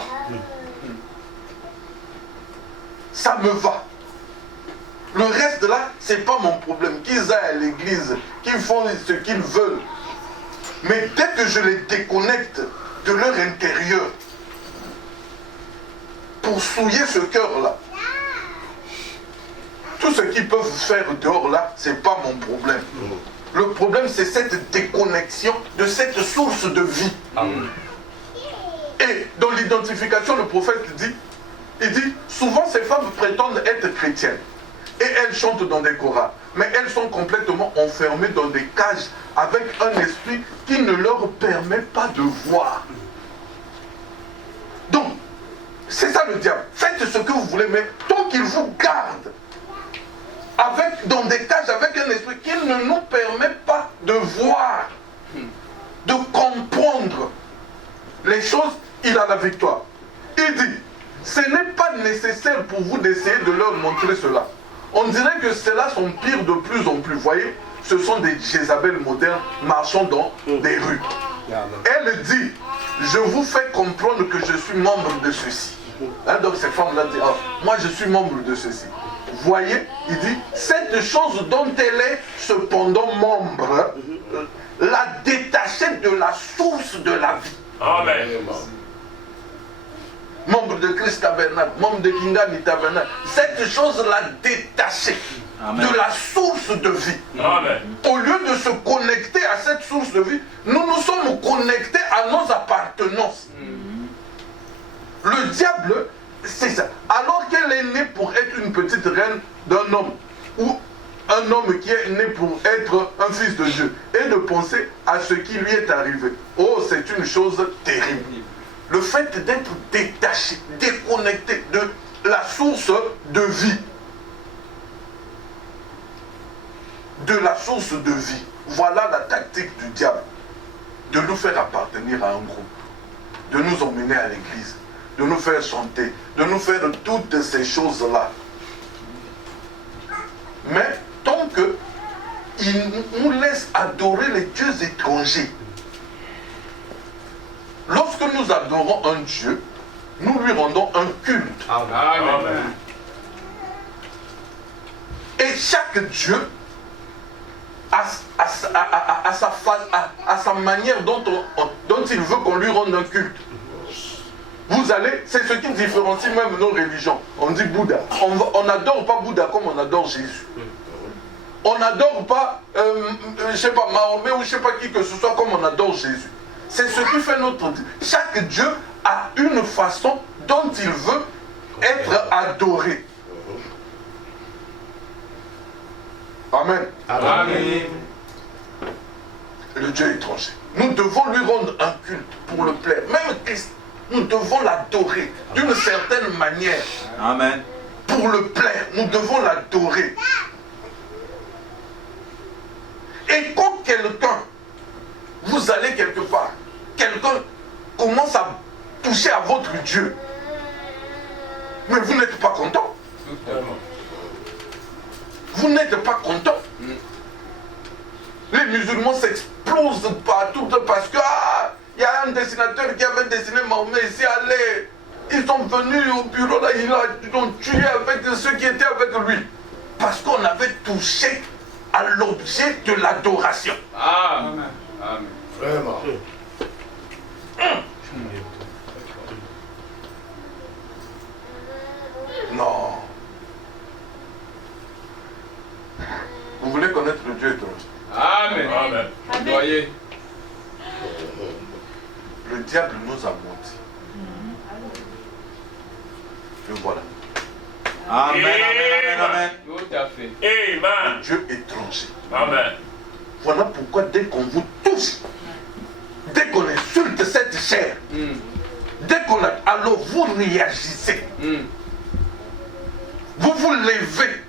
Ça me va. Le reste là, c'est pas mon problème. Qu'ils aillent à l'église, qu'ils font ce qu'ils veulent. Mais dès que je les déconnecte de leur intérieur, pour souiller ce cœur-là, tout ce qu'ils peuvent faire dehors là, c'est pas mon problème. Le problème, c'est cette déconnexion de cette source de vie. Et dans l'identification, le prophète dit, souvent ces femmes prétendent être chrétiennes. Et elles chantent dans des chorales. Mais elles sont complètement enfermées dans des cages avec un esprit qui ne leur permet pas de voir. Donc, c'est ça le diable. Faites ce que vous voulez, mais tant qu'il vous garde dans des cages avec un esprit qui ne nous permet pas de voir, de comprendre les choses, il a la victoire. Il dit, ce n'est pas nécessaire pour vous d'essayer de leur montrer cela. On dirait que ceux-là sont pires de plus en plus. Vous voyez, ce sont des Jézabel modernes marchant dans des rues. Elle dit, je vous fais comprendre que je suis membre de ceci. Donc ces femmes-là disent, moi je suis membre de ceci. Voyez, il dit, cette chose dont elle est cependant membre, la détacher de la source de la vie. Amen. Membre de Christ Tabernacle, membre de Kingani Tabernacle, cette chose-là détachée de la source de vie. Amen. Au lieu de se connecter à cette source de vie, nous nous sommes connectés à nos appartenances. Le diable, c'est ça. Alors qu'elle est née pour être une petite reine d'un homme, ou un homme qui est né pour être un fils de Dieu, et de penser à ce qui lui est arrivé. Oh, c'est une chose terrible. Le fait d'être détaché, déconnecté de la source de vie. De la source de vie. Voilà la tactique du diable. De nous faire appartenir à un groupe. De nous emmener à l'église. De nous faire chanter. De nous faire toutes ces choses-là. Mais tant qu'il nous laisse adorer les dieux étrangers, lorsque nous adorons un Dieu, nous lui rendons un culte. Amen. Et chaque Dieu a sa manière dont il veut qu'on lui rende un culte. Vous allez, c'est ce qui différencie même nos religions. On dit Bouddha. On n'adore pas Bouddha comme on adore Jésus. On n'adore pas, je ne sais pas, Mahomet ou je ne sais pas qui que ce soit comme on adore Jésus. C'est ce qui fait notre Dieu. Chaque Dieu a une façon dont il veut être adoré. Amen. Amen. Le Dieu étranger. Nous devons lui rendre un culte pour le plaire. Même Christ, nous devons l'adorer d'une certaine manière. Amen. Pour le plaire, nous devons l'adorer. Et quand quelqu'un, vous allez quelque part, quelqu'un commence à toucher à votre Dieu, mais vous n'êtes pas content. Vous n'êtes pas content. Les musulmans s'explosent partout parce que il y a un dessinateur qui avait dessiné Mahomet ici, allez, ils sont venus au bureau, là, ils ont tué avec ceux qui étaient avec lui. Parce qu'on avait touché à l'objet de l'adoration. Amen. Amen. Vraiment. Non. Vous voulez connaître le Dieu étranger? Amen. Amen. Voyez. Le diable nous a menti. Et voilà. Amen, amen, amen, amen. Tout à fait. Amen. Dieu étranger. Amen. Voilà pourquoi dès qu'on vous touche, dès qu'on insulte cette chair, dès qu'on a, alors vous réagissez. Vous vous levez.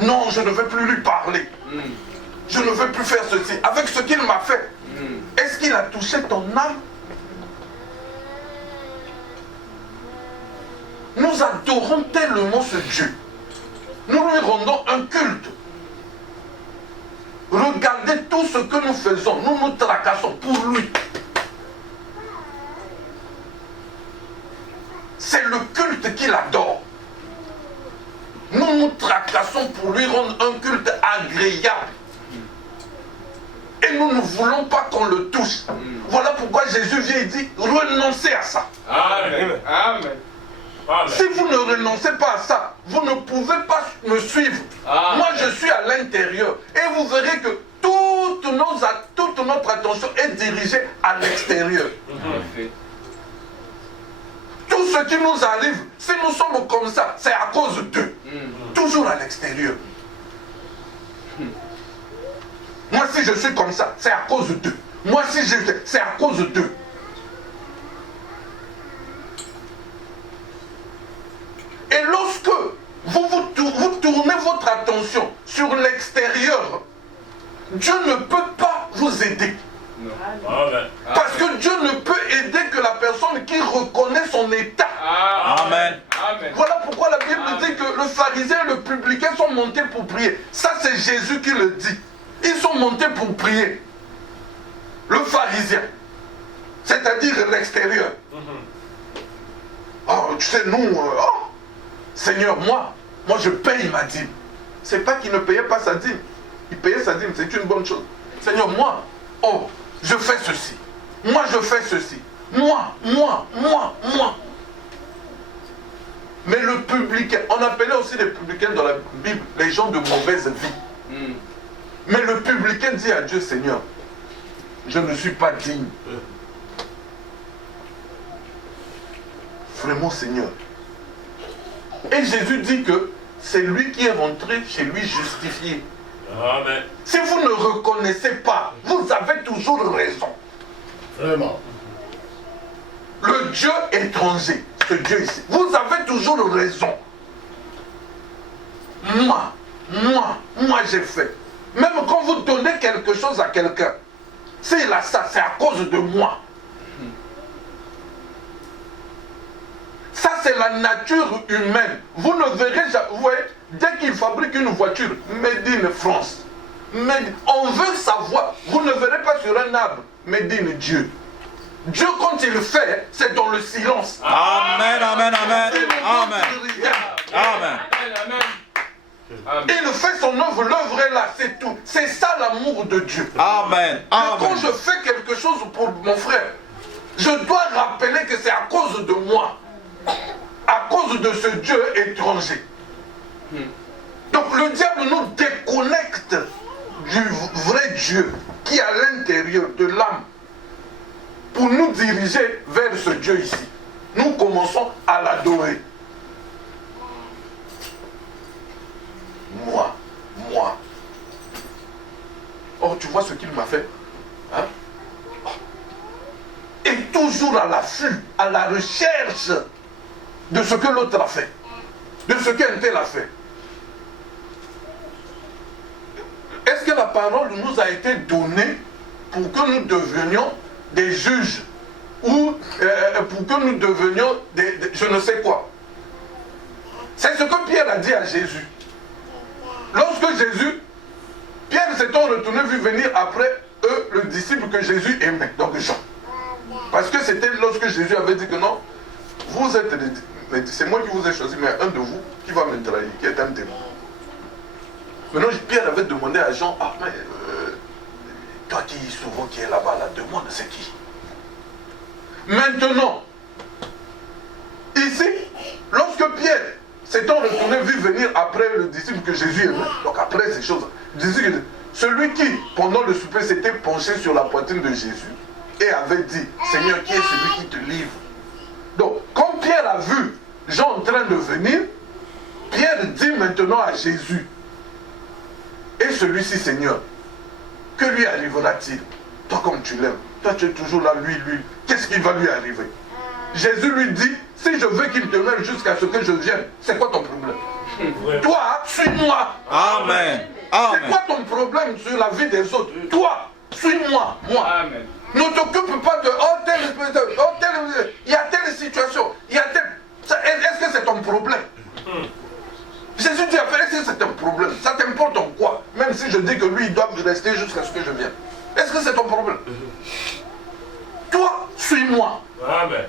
Non, je ne veux plus lui parler. Je ne veux plus faire ceci. Avec ce qu'il m'a fait, est-ce qu'il a touché ton âme? Nous adorons tellement ce Dieu. Nous lui rendons un culte. Regardez tout ce que nous faisons. Nous nous tracassons pour lui. C'est le culte qu'il adore. Nous nous tracassons pour lui rendre un culte agréable. Et nous ne voulons pas qu'on le touche. Voilà pourquoi Jésus vient et dit, renoncez à ça. Amen. Amen. Si vous ne renoncez pas à ça, vous ne pouvez pas me suivre. Moi, je suis à l'intérieur. Et vous verrez que toute notre attention est dirigée à l'extérieur. Tout ce qui nous arrive, si nous sommes comme ça, c'est à cause d'eux. Toujours à l'extérieur. Moi, si je suis comme ça, c'est à cause d'eux. Moi, si c'est à cause d'eux. Et lorsque vous tournez votre attention sur l'extérieur, Dieu ne peut pas vous aider. Amen. Parce que Dieu ne peut aider que la personne qui reconnaît son état. Amen. Amen. Voilà pourquoi la Bible dit que le pharisien et le publicain sont montés pour prier. Ça, c'est Jésus qui le dit. Ils sont montés pour prier. Le pharisien, c'est-à-dire l'extérieur. Oh, tu sais, nous, Seigneur, moi je paye ma dîme. C'est pas qu'il ne payait pas sa dîme. Il payait sa dîme, c'est une bonne chose. Seigneur, moi, je fais ceci. Moi, je fais ceci. Moi. Mais le publicain, on appelait aussi les publicains dans la Bible, les gens de mauvaise vie. Mais le publicain dit à Dieu, Seigneur, je ne suis pas digne. Vraiment, Seigneur. Et Jésus dit que c'est lui qui est rentré chez lui justifié. Amen. Si vous ne reconnaissez pas, vous avez toujours raison. Vraiment. Le Dieu étranger, ce Dieu ici, vous avez toujours raison. Moi j'ai fait. Même quand vous donnez quelque chose à quelqu'un, s'il a ça, c'est à cause de moi. Ça, c'est la nature humaine. Vous ne verrez jamais, vous voyez, dès qu'il fabrique une voiture, Made in France, on veut savoir, vous ne verrez pas sur un arbre, Made in Dieu. Dieu, quand il le fait, c'est dans le silence. Amen, amen, amen. Amen. Amen. Amen. Il fait son œuvre, l'œuvre est là, c'est tout. C'est ça l'amour de Dieu. Amen. Et quand Amen. je fais quelque chose pour mon frère, je dois rappeler que c'est à cause de moi. À cause de ce Dieu étranger. Donc le diable nous déconnecte du vrai Dieu qui est à l'intérieur de l'âme pour nous diriger vers ce Dieu ici. Nous commençons à l'adorer. Moi. Oh, tu vois ce qu'il m'a fait, hein? Et toujours à l'affût, à la recherche de ce que l'autre a fait, de ce qu'un tel a fait. Est-ce que la parole nous a été donnée pour que nous devenions des juges ou pour que nous devenions je ne sais quoi? C'est ce que Pierre a dit à Jésus. Lorsque Pierre s'est retourné, vu venir après eux le disciple que Jésus aimait, donc Jean. Parce que c'était lorsque Jésus avait dit que non, vous êtes mais c'est moi qui vous ai choisi, mais un de vous qui va me trahir, qui est un témoin. Maintenant, Pierre avait demandé à Jean, ah mais toi qui souvent qui est là-bas, la demande, c'est qui? Maintenant, ici, lorsque Pierre s'étant retourné, vu venir après le disciple que Jésus aimait, donc après ces choses, celui qui, pendant le souper, s'était penché sur la poitrine de Jésus et avait dit, Seigneur, qui est celui qui te livre? Donc, quand Pierre a vu Jean en train de venir, Pierre dit maintenant à Jésus, et celui-ci, Seigneur, que lui arrivera-t-il? Toi, comme tu l'aimes, toi tu es toujours là, lui, qu'est-ce qui va lui arriver? Jésus lui dit, si je veux qu'il te mène jusqu'à ce que je vienne, c'est quoi ton problème? Toi, suis-moi. Amen. C'est quoi ton problème sur la vie des autres? Toi, suis-moi, moi. Amen. Ne t'occupe pas de il y a telle situation, il y a telle... Est-ce que c'est ton problème? Jésus dit, est-ce que c'est un problème? Ça t'importe en quoi? Même si je dis que lui, il doit rester jusqu'à ce que je vienne. Est-ce que c'est ton problème? Toi, suis-moi. Amen.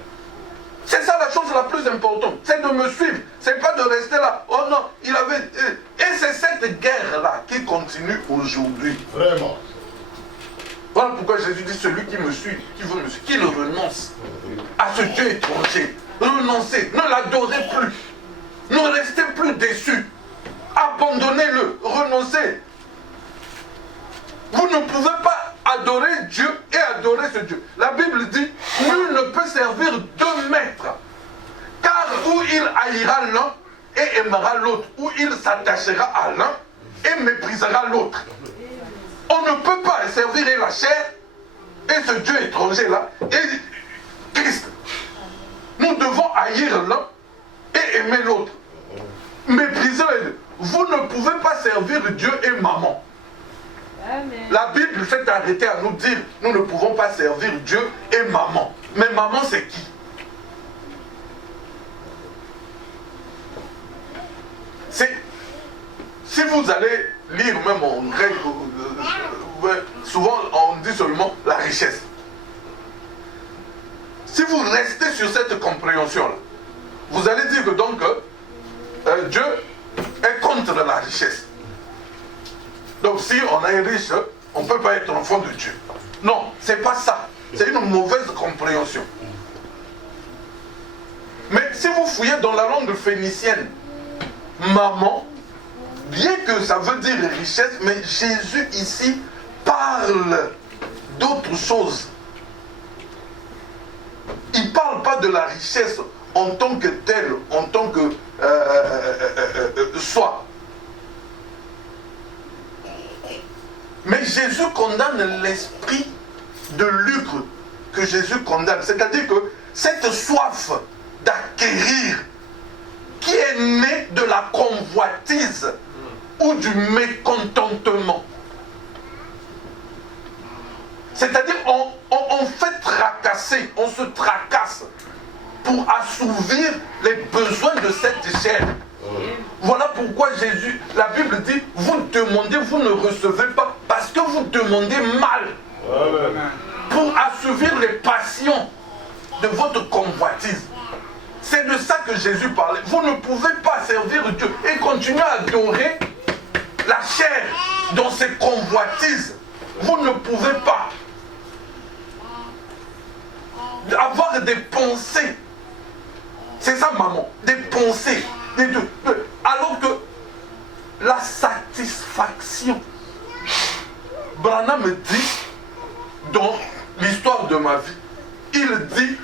C'est ça la chose la plus importante, c'est de me suivre. C'est pas de rester là. Oh non, il avait... Et c'est cette guerre-là qui continue aujourd'hui. Vraiment. Voilà pourquoi Jésus dit, celui qui me suit, qui veut me suivre, qu'il renonce à ce Dieu étranger. Renoncez, ne l'adorez plus. Ne restez plus déçus. Abandonnez-le, renoncez. Vous ne pouvez pas adorer Dieu et adorer ce Dieu. La Bible dit, nul ne peut servir deux maîtres. Car où il haïra l'un et aimera l'autre, ou il s'attachera à l'un et méprisera l'autre. On ne peut pas servir la chair et ce Dieu étranger là et Christ. Nous devons haïr l'un et aimer l'autre. Mépriser les deux. Vous ne pouvez pas servir Dieu et maman. Amen. La Bible s'est arrêtée à nous dire, nous ne pouvons pas servir Dieu et maman. Mais maman c'est qui? Si vous allez lire même en grec, souvent on dit seulement la richesse. Si vous restez sur cette compréhension-là, vous allez dire que donc Dieu est contre la richesse. Donc si on est riche, on ne peut pas être enfant de Dieu. Non, c'est pas ça. C'est une mauvaise compréhension. Mais si vous fouillez dans la langue phénicienne, maman, bien que ça veut dire richesse, mais Jésus ici parle d'autre chose. Il ne parle pas de la richesse en tant que telle, en tant que soi. Mais Jésus condamne l'esprit de lucre que Jésus condamne. C'est-à-dire que cette soif d'acquérir qui est née de la convoitise ou du mécontentement. C'est-à-dire on fait tracasser, on se tracasse pour assouvir les besoins de cette chair. Voilà pourquoi Jésus, la Bible dit, vous demandez, vous ne recevez pas, parce que vous demandez mal. Amen. Pour assouvir les passions de votre convoitise. C'est de ça que Jésus parlait. Vous ne pouvez pas servir Dieu et continuer à adorer la chair dans ses convoitises. Vous ne pouvez pas avoir des pensées. C'est ça, maman. Des pensées. Alors que la satisfaction. Branham me dit, dans l'histoire de ma vie, il dit,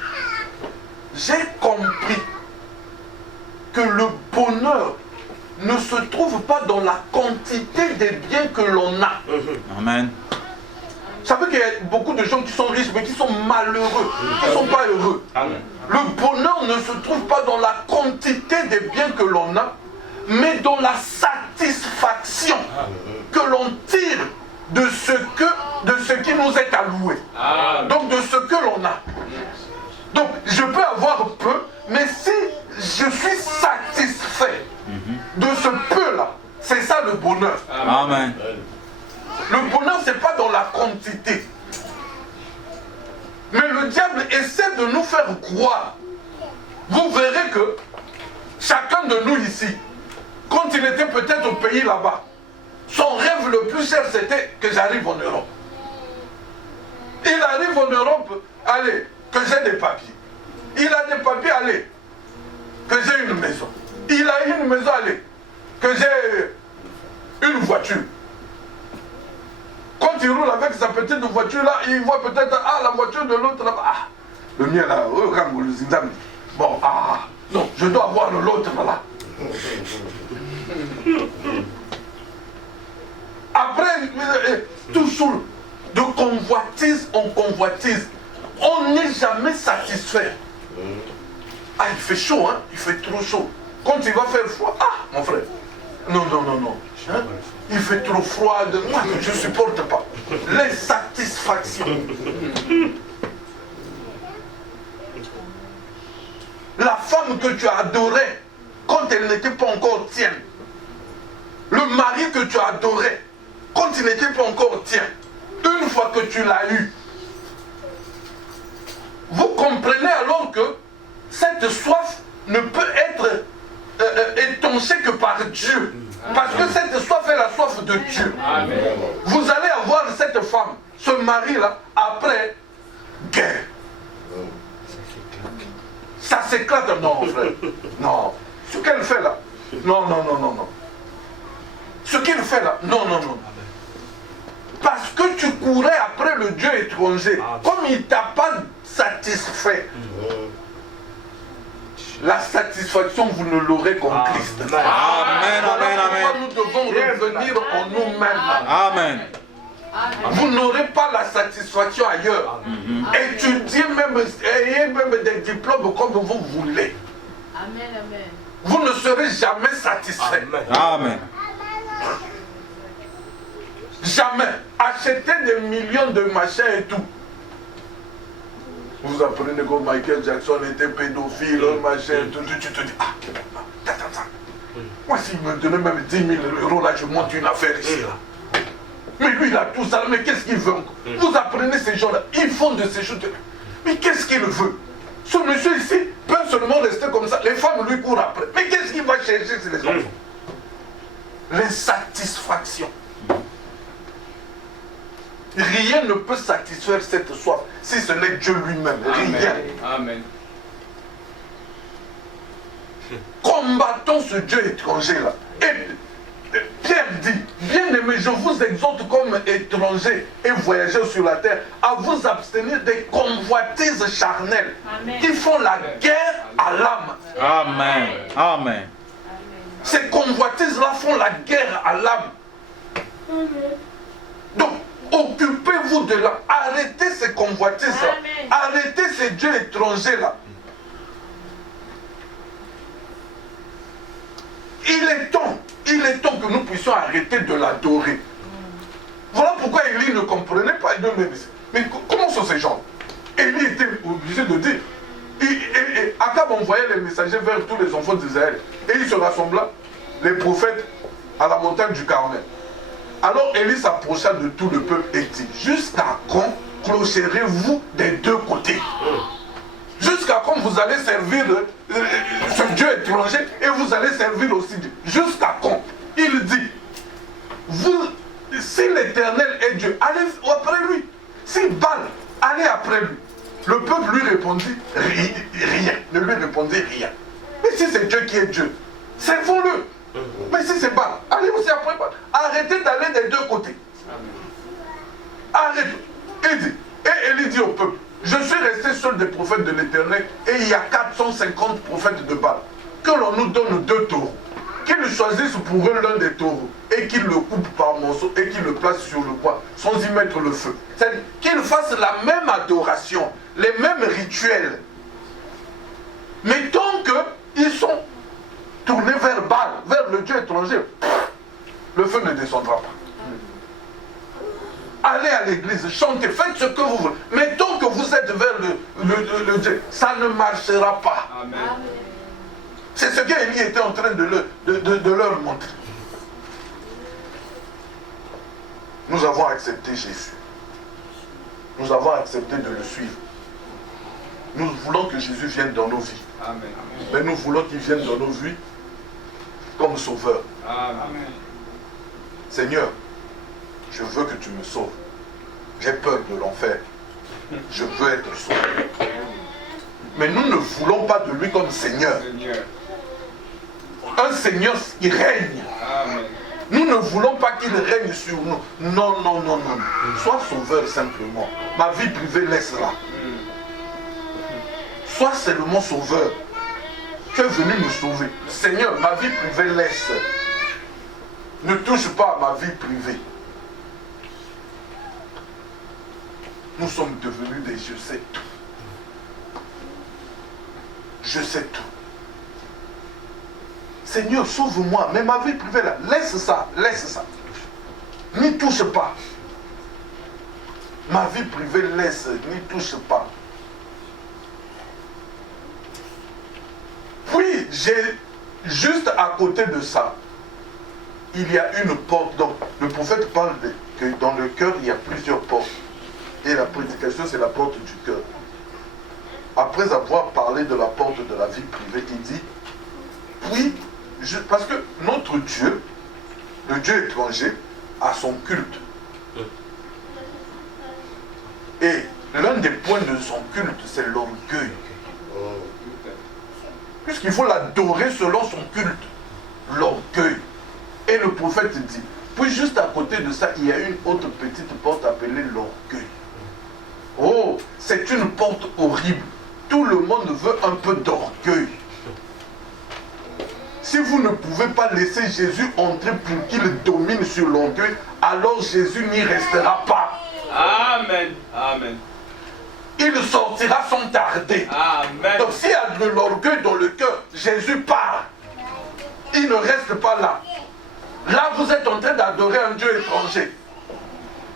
j'ai compris que le bonheur ne se trouve pas dans la quantité des biens que l'on a. Amen. Vous savez qu'il y a beaucoup de gens qui sont riches mais qui sont malheureux, qui ne sont pas heureux. Amen. Le bonheur ne se trouve pas dans la quantité des biens que l'on a, mais dans la satisfaction que l'on tire de ce qui nous est alloué. Donc de ce que l'on a. Donc je peux avoir peu, mais si je suis satisfait de ce peu-là, c'est ça le bonheur. Amen. Le bonheur, c'est pas dans la quantité. Mais le diable essaie faire croire. Vous verrez que chacun de nous ici, quand il était peut-être au pays là-bas, son rêve le plus cher c'était que j'arrive en Europe. Il arrive en Europe, allez, que j'ai des papiers. Il a des papiers, allez, que j'ai une maison. Il a une maison, allez, que j'ai une voiture. Quand il roule avec sa petite voiture là, il voit peut-être, ah, la voiture de l'autre là-bas. Ah, le mien là, bon, ah, non, je dois avoir l'autre là. Après, toujours de convoitise en convoitise, on n'est jamais satisfait. Ah, il fait chaud, hein, il fait trop chaud. Quand il va faire froid, ah, mon frère, non, non, non, non. Hein? Il fait trop froid, moi je ne supporte pas. Les satisfactions. La femme que tu as adorée, quand elle n'était pas encore tienne. Le mari que tu as adoré, quand il n'était pas encore tien. Une fois que tu l'as eu, vous comprenez alors que cette soif ne peut être étanchée que par Dieu. Parce que cette soif est la soif de Dieu. Amen. Vous allez avoir cette femme, ce mari-là, après guerre. Ça s'éclate, non, frère. Non. Ce qu'elle fait là, non, non, non, non, non. Ce qu'il fait là, non, non, non. Parce que tu courais après le Dieu étranger, comme il ne t'a pas satisfait. La satisfaction, vous ne l'aurez qu'en Christ. Amen, amen, amen. Nous devons revenir en nous-mêmes. Amen. Vous n'aurez pas la satisfaction ailleurs. Étudiez même, ayez même des diplômes comme vous voulez. Amen, amen. Vous ne serez jamais satisfait. Amen. Jamais. Achetez des millions de machins et tout. Vous apprenez que Michael Jackson était pédophile, machin, tout, tu te dis, ah, attends. Moi, s'il me donnait même 10 000 euros, là, je monte une affaire ici, là. Mais lui, il a tout ça, mais qu'est-ce qu'il veut encore? Vous apprenez ces gens-là, ils font de ces choses. Mais qu'est-ce qu'il veut? Ce monsieur ici peut seulement rester comme ça. Les femmes lui courent après. Mais qu'est-ce qu'il va chercher chez les enfants? Les satisfactions. Rien ne peut satisfaire cette soif si ce n'est Dieu lui-même. Rien. Amen. Combattons ce Dieu étranger-là. Et Pierre dit, bien-aimés, je vous exhorte comme étrangers et voyageurs sur la terre à vous abstenir des convoitises charnelles qui font la guerre à l'âme. Amen. Amen. Ces convoitises-là font la guerre à l'âme. Donc, occupez-vous de là. Arrêtez ces convoitises-là. Arrêtez ces dieux étrangers-là. Il est temps que nous puissions arrêter de l'adorer. Voilà pourquoi Élie ne comprenait pas. Mais comment sont ces gens? Élie était obligé de dire. Et Akab envoyait les messagers vers tous les enfants d'Israël. Et il se rassembla, les prophètes, à la montagne du Carmel. Alors Élie s'approcha de tout le peuple et dit, jusqu'à quand clocherez-vous des deux côtés? Jusqu'à quand vous allez servir ce Dieu étranger et vous allez servir aussi Dieu? Jusqu'à quand? Il dit, si l'Éternel est Dieu, allez après lui. Si Baal, allez après lui. Le peuple lui répondit rien. Ne lui répondit rien. Mais si c'est Dieu qui est Dieu, servons-le. Mais si c'est Baal, allez aussi après Baal. Arrêtez d'aller des deux côtés. Arrêtez. Et Élie dit au peuple, je suis resté seul des prophètes de l'Éternel et il y a 450 prophètes de Baal. Que l'on nous donne 2 taureaux. Qu'ils choisissent pour eux l'un des taureaux et qu'ils le coupent par morceaux et qu'ils le placent sur le bois sans y mettre le feu. C'est-à-dire qu'ils fassent la même adoration, les mêmes rituels. Mais tant qu'ils sont tournés vers Baal, vers le Dieu étranger, le feu ne descendra pas. Allez à l'église, chantez, faites ce que vous voulez. Mais tant que vous êtes vers le Dieu, ça ne marchera pas. Amen. C'est ce qu'Élie était en train de leur montrer. Nous avons accepté Jésus. Nous avons accepté de le suivre. Nous voulons que Jésus vienne dans nos vies. Amen. Mais nous voulons qu'il vienne dans nos vies comme sauveur. Amen. Seigneur, je veux que tu me sauves. J'ai peur de l'enfer. Je veux être sauvé. Mais nous ne voulons pas de lui comme Seigneur. Seigneur. Un Seigneur qui règne. Amen. Nous ne voulons pas qu'il règne sur nous. Non, non, non, non. Sois sauveur simplement. Ma vie privée, laisse-la. Sois seulement sauveur. Tu es venu me sauver. Seigneur, ma vie privée, laisse. Ne touche pas à ma vie privée. Nous sommes devenus des je sais tout. Je sais tout. Seigneur, sauve-moi, mais ma vie privée là, laisse ça, laisse ça. N'y touche pas. Ma vie privée, laisse, n'y touche pas. Puis, j'ai juste à côté de ça, il y a une porte. Donc, le prophète parle que dans le cœur, il y a plusieurs portes. Et la prédication, c'est la porte du cœur. Après avoir parlé de la porte de la vie privée, il dit, puis, parce que notre Dieu, le Dieu étranger, a son culte. Et l'un des points de son culte, c'est l'orgueil. Puisqu'il faut l'adorer selon son culte. L'orgueil. Et le prophète dit, puis juste à côté de ça, il y a une autre petite porte appelée l'orgueil. Oh, c'est une porte horrible. Tout le monde veut un peu d'orgueil. Si vous ne pouvez pas laisser Jésus entrer pour qu'il domine sur l'orgueil, alors Jésus n'y restera pas. Amen. Amen. Il sortira sans tarder. Amen. Donc s'il y a de l'orgueil dans le cœur, Jésus part. Il ne reste pas là. Là, vous êtes en train d'adorer un Dieu étranger.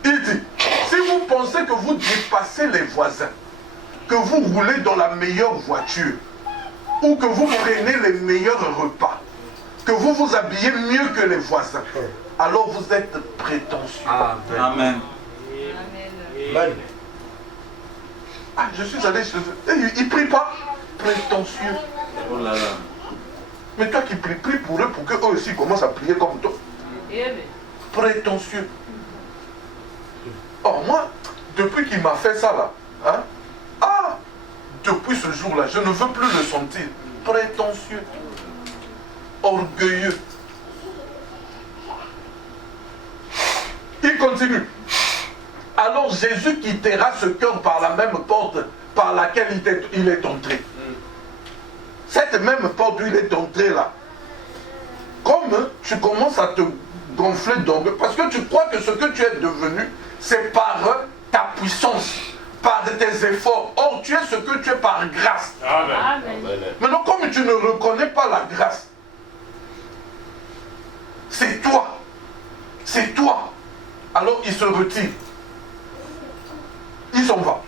Il dit, si vous pensez que vous dépassez les voisins, que vous roulez dans la meilleure voiture, ou que vous prenez les meilleurs repas, que vous vous habillez mieux que les voisins, alors vous êtes prétentieux. Amen. Amen. Ah, je suis allé chez eux. Ils ne prient pas. Prétentieux. Oh là là. Mais toi qui prie pour eux, pour qu'eux aussi commencent à prier comme toi. Prétentieux. Or moi, depuis qu'il m'a fait ça là, hein, depuis ce jour-là, je ne veux plus le sentir. Prétentieux. Orgueilleux. Il continue. Alors Jésus quittera ce cœur par la même porte par laquelle il est entré. Cette même porte où il est entré là. Comme tu commences à te gonfler d'orgueil, parce que tu crois que ce que tu es devenu, c'est par ta puissance, par tes efforts. Or, tu es ce que tu es par grâce. Amen. Maintenant, comme tu ne reconnais pas la grâce, c'est toi. C'est toi. Alors, il se retire. Il s'en va.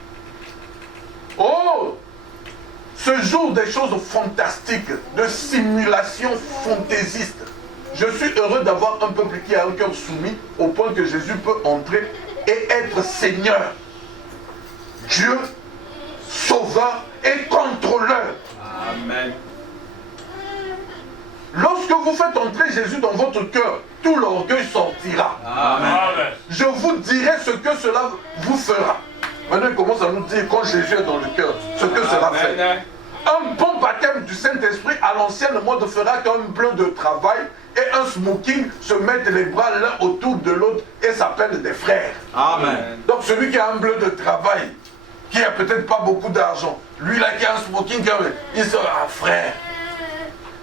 Oh! Ce jour des choses fantastiques, de simulation fantaisiste. Je suis heureux d'avoir un peuple qui a un cœur soumis au point que Jésus peut entrer et être Seigneur, Dieu, Sauveur et Contrôleur. Amen. Lorsque vous faites entrer Jésus dans votre cœur, tout l'orgueil sortira. Amen. Je vous dirai ce que cela vous fera. Maintenant, il commence à nous dire, quand Jésus est dans le cœur, ce que cela fait. Amen. Un bon baptême du Saint-Esprit à l'ancienne mode fera qu'un bleu de travail et un smoking se mettent les bras l'un autour de l'autre et s'appellent des frères. Amen. Donc celui qui a un bleu de travail, qui a peut-être pas beaucoup d'argent, lui là qui a un smoking, il sera un frère.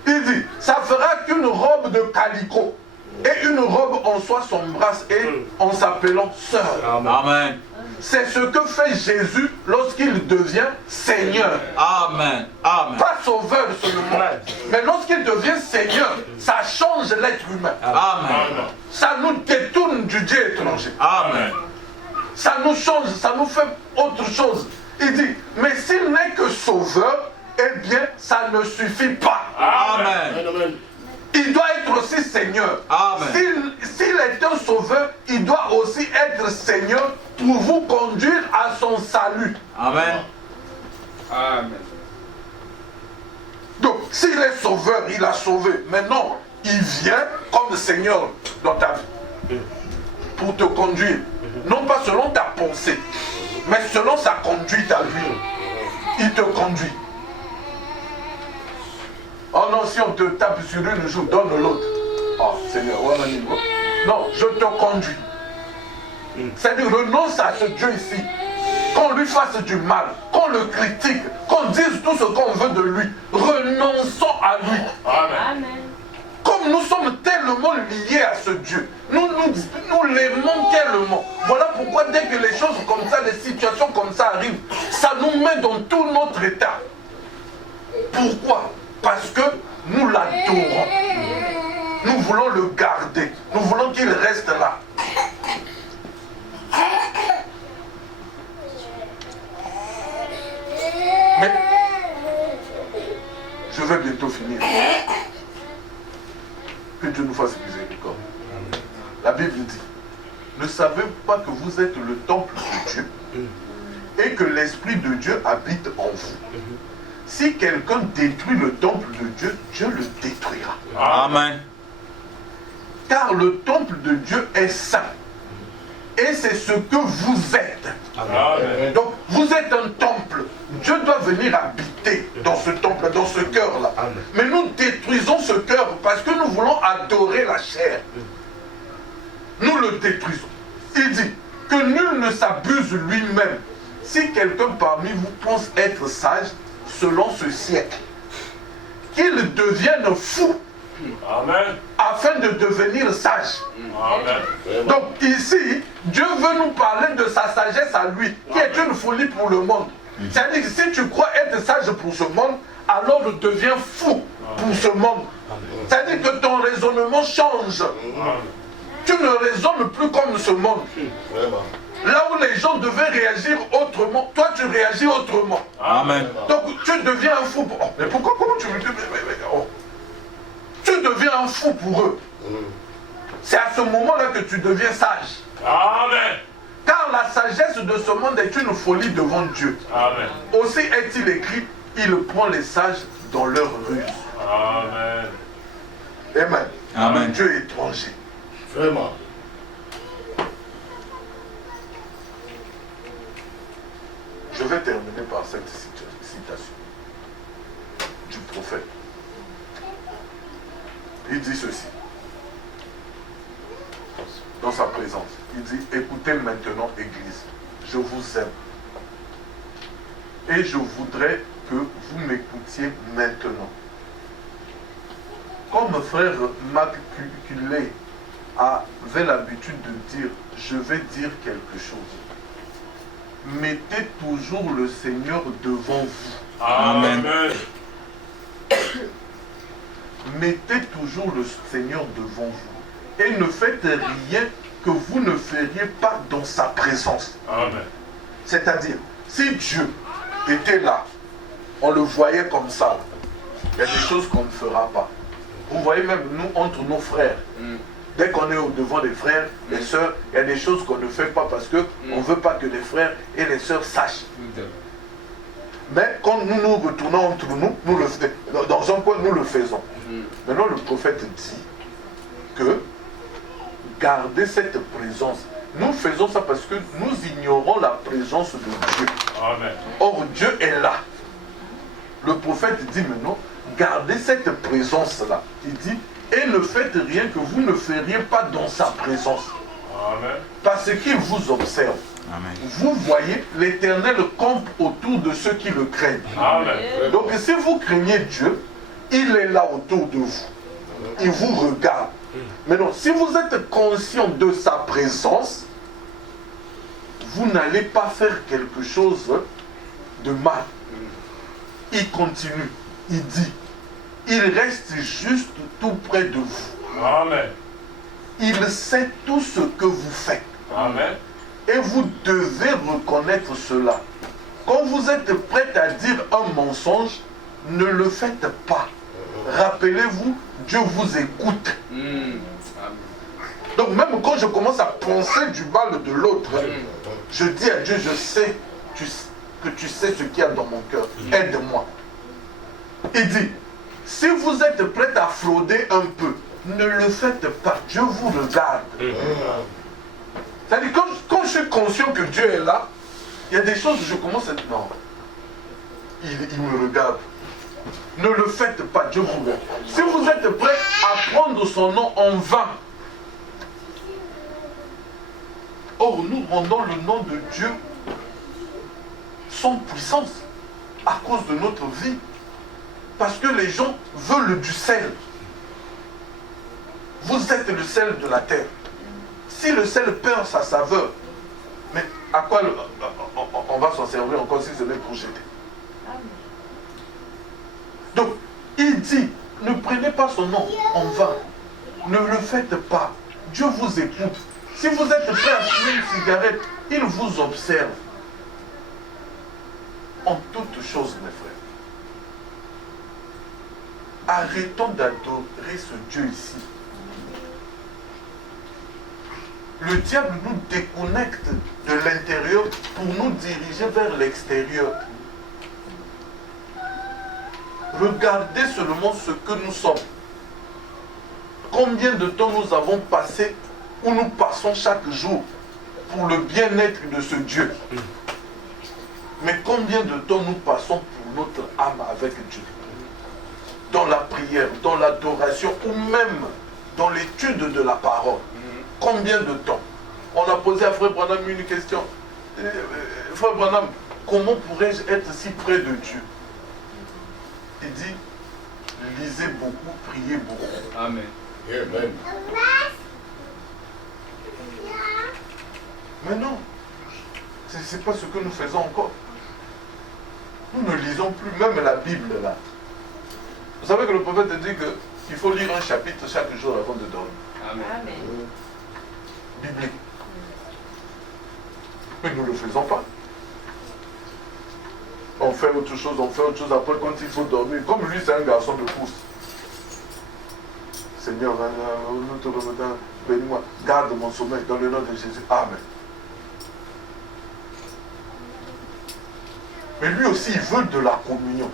Il dit, ça fera qu'une robe de calicot et une robe en soie s'embrassent et en s'appelant sœur. Amen. C'est ce que fait Jésus lorsqu'il devient Seigneur. Amen. Amen. Pas sauveur seulement. Mais lorsqu'il devient Seigneur, ça change l'être humain. Amen. Ça nous détourne du Dieu étranger. Amen. Ça nous change, ça nous fait autre chose. Il dit, mais s'il n'est que sauveur, eh bien, ça ne suffit pas. Amen. Il doit être aussi Seigneur. Amen. S'il est un sauveur, il doit aussi être Seigneur pour vous conduire à son salut. Amen. Amen. Donc, s'il est sauveur, il a sauvé. Maintenant, il vient comme Seigneur dans ta vie pour te conduire. Non pas selon ta pensée, mais selon sa conduite à lui. Il te conduit. Oh non, si on te tape sur une joue, donne l'autre. Oh Seigneur, non, je te conduis. C'est-à-dire, renonce à ce Dieu ici. Qu'on lui fasse du mal, qu'on le critique, qu'on dise tout ce qu'on veut de lui. Renonçons à lui. Amen. Comme nous sommes tellement liés à ce Dieu, nous l'aimons tellement. Voilà pourquoi dès que les choses comme ça, les situations comme ça arrivent, ça nous met dans tout notre état. Pourquoi? Parce que nous l'adorons. Nous voulons le garder. Nous voulons qu'il reste là. Mais je vais bientôt finir. Que Dieu nous fasse miséricorde. La Bible dit, ne savez-vous pas que vous êtes le temple de Dieu et que l'Esprit de Dieu habite en vous? Si quelqu'un détruit le temple de Dieu, Dieu le détruira. Amen. Car le temple de Dieu est saint. Et c'est ce que vous êtes. Amen. Donc, vous êtes un temple. Dieu doit venir habiter dans ce temple, dans ce cœur-là. Mais nous détruisons ce cœur parce que nous voulons adorer la chair. Nous le détruisons. Il dit que nul ne s'abuse lui-même. Si quelqu'un parmi vous pense être sage, selon ce siècle, qu'il devienne fou. Amen. Afin de devenir sage. Amen. Donc ici, Dieu veut nous parler de sa sagesse à lui, qui est une folie pour le monde. C'est-à-dire que si tu crois être sage pour ce monde, alors deviens fou pour ce monde. C'est-à-dire que ton raisonnement change. Tu ne raisonnes plus comme ce monde. Là où les gens devaient réagir autrement, toi tu réagis autrement. Amen. Donc tu deviens un fou. Oh, mais pourquoi, comment tu me dis oh. Tu deviens un fou pour eux. C'est à ce moment-là que tu deviens sage. Amen. Car la sagesse de ce monde est une folie devant Dieu. Amen. Aussi est-il écrit, il prend les sages dans leur ruse. Amen. Amen. Amen. Dieu est étranger. Vraiment. Je vais terminer par cette citation du prophète. Il dit ceci, dans sa présence. Il dit, écoutez maintenant, Église, je vous aime. Et je voudrais que vous m'écoutiez maintenant. Comme frère Maculé avait l'habitude de dire, je vais dire quelque chose. Mettez toujours le Seigneur devant vous. Amen. Mettez toujours le Seigneur devant vous. Et ne faites rien que vous ne feriez pas dans sa présence. Amen. C'est-à-dire, si Dieu était là, on le voyait comme ça, il y a des choses qu'on ne fera pas. Vous voyez même nous, entre nos frères, dès qu'on est au devant des frères, les sœurs, il y a des choses qu'on ne fait pas parce qu'on ne veut pas que les frères et les sœurs sachent. Mais quand nous nous retournons entre nous, nous le faisons. Dans un coin, nous le faisons. Maintenant, le prophète dit que gardez cette présence. Nous faisons ça parce que nous ignorons la présence de Dieu. Amen. Or, Dieu est là. Le prophète dit maintenant, gardez cette présence-là. Il dit, et ne faites rien que vous ne feriez pas dans sa présence. Amen. Parce qu'il vous observe. Amen. Vous voyez, l'Éternel campe autour de ceux qui le craignent. Amen. Donc si vous craignez Dieu, il est là autour de vous. Il vous regarde. Maintenant, si vous êtes conscient de sa présence, vous n'allez pas faire quelque chose de mal. Il continue. Il dit, il reste juste tout près de vous. Amen. Il sait tout ce que vous faites. Amen. Et vous devez reconnaître cela. Quand vous êtes prêt à dire un mensonge, ne le faites pas. Rappelez-vous, Dieu vous écoute. Donc même quand je commence à penser du mal de l'autre, je dis à Dieu, je sais, que tu sais ce qu'il y a dans mon cœur. Aide-moi. Il dit, si vous êtes prêts à frauder un peu, ne le faites pas. Dieu vous regarde. C'est-à-dire, quand je suis conscient que Dieu est là, il y a des choses où je commence à dire, non, il me regarde. Ne le faites pas, Dieu vous regarde. Si vous êtes prêts à prendre son nom en vain, or nous rendons le nom de Dieu sans puissance à cause de notre vie. Parce que les gens veulent du sel. Vous êtes le sel de la terre. Si le sel perd sa saveur, mais à quoi on va s'en servir encore si ce n'est pour jeter? Donc, il dit, ne prenez pas son nom en vain. Ne le faites pas. Dieu vous écoute. Si vous êtes prêt à fumer une cigarette, il vous observe. En toutes choses, mes frères. Arrêtons d'adorer ce Dieu ici. Le diable nous déconnecte de l'intérieur pour nous diriger vers l'extérieur. Regardez seulement ce que nous sommes. Combien de temps nous avons passé où nous passons chaque jour pour le bien-être de ce Dieu. Mais combien de temps nous passons pour notre âme avec Dieu? Dans la prière, dans l'adoration ou même dans l'étude de la parole. Combien de temps? On a posé à Frère Branham une question. Frère Branham, comment pourrais-je être si près de Dieu? Il dit, lisez beaucoup, priez beaucoup. Amen. Amen. Mais non, ce n'est pas ce que nous faisons encore. Nous ne lisons plus même la Bible là. Vous savez que le prophète dit qu'il faut lire un chapitre chaque jour avant de dormir. Amen. Biblique. Mais nous ne le faisons pas. On fait autre chose, après quand il faut dormir. Comme lui c'est un garçon de pouce. Seigneur, nous te remettons, bénis-moi, garde mon sommeil dans le nom de Jésus. Amen. Mais lui aussi, il veut de la communion.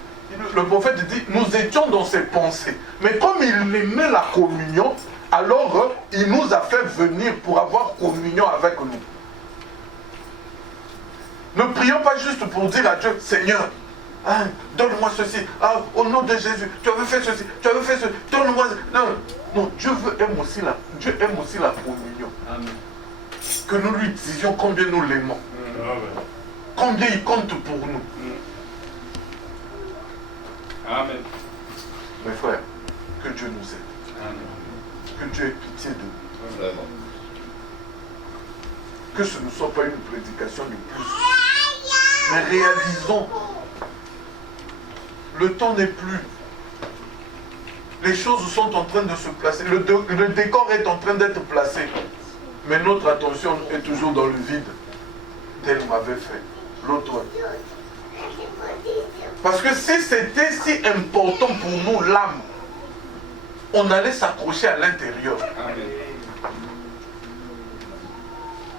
Le prophète dit, nous étions dans ses pensées. Mais comme il aimait la communion, alors il nous a fait venir pour avoir communion avec nous. Ne prions pas juste pour dire à Dieu, Seigneur, hein, donne-moi ceci, ah, au nom de Jésus, tu avais fait ceci, tu avais fait ceci, donne-moi... Non, non, Dieu aime aussi la communion. Amen. Que nous lui disions combien nous l'aimons. Combien il compte pour nous. Amen. Mes frères, que Dieu nous aide. Amen. Que Dieu ait pitié de nous. Vraiment. Que ce ne soit pas une prédication de plus. Mais réalisons, le temps n'est plus. Les choses sont en train de se placer. Le décor est en train d'être placé. Mais notre attention est toujours dans le vide. Tel m'avait fait. L'autre. Parce que si c'était si important pour nous, l'âme, on allait s'accrocher à l'intérieur. Amen.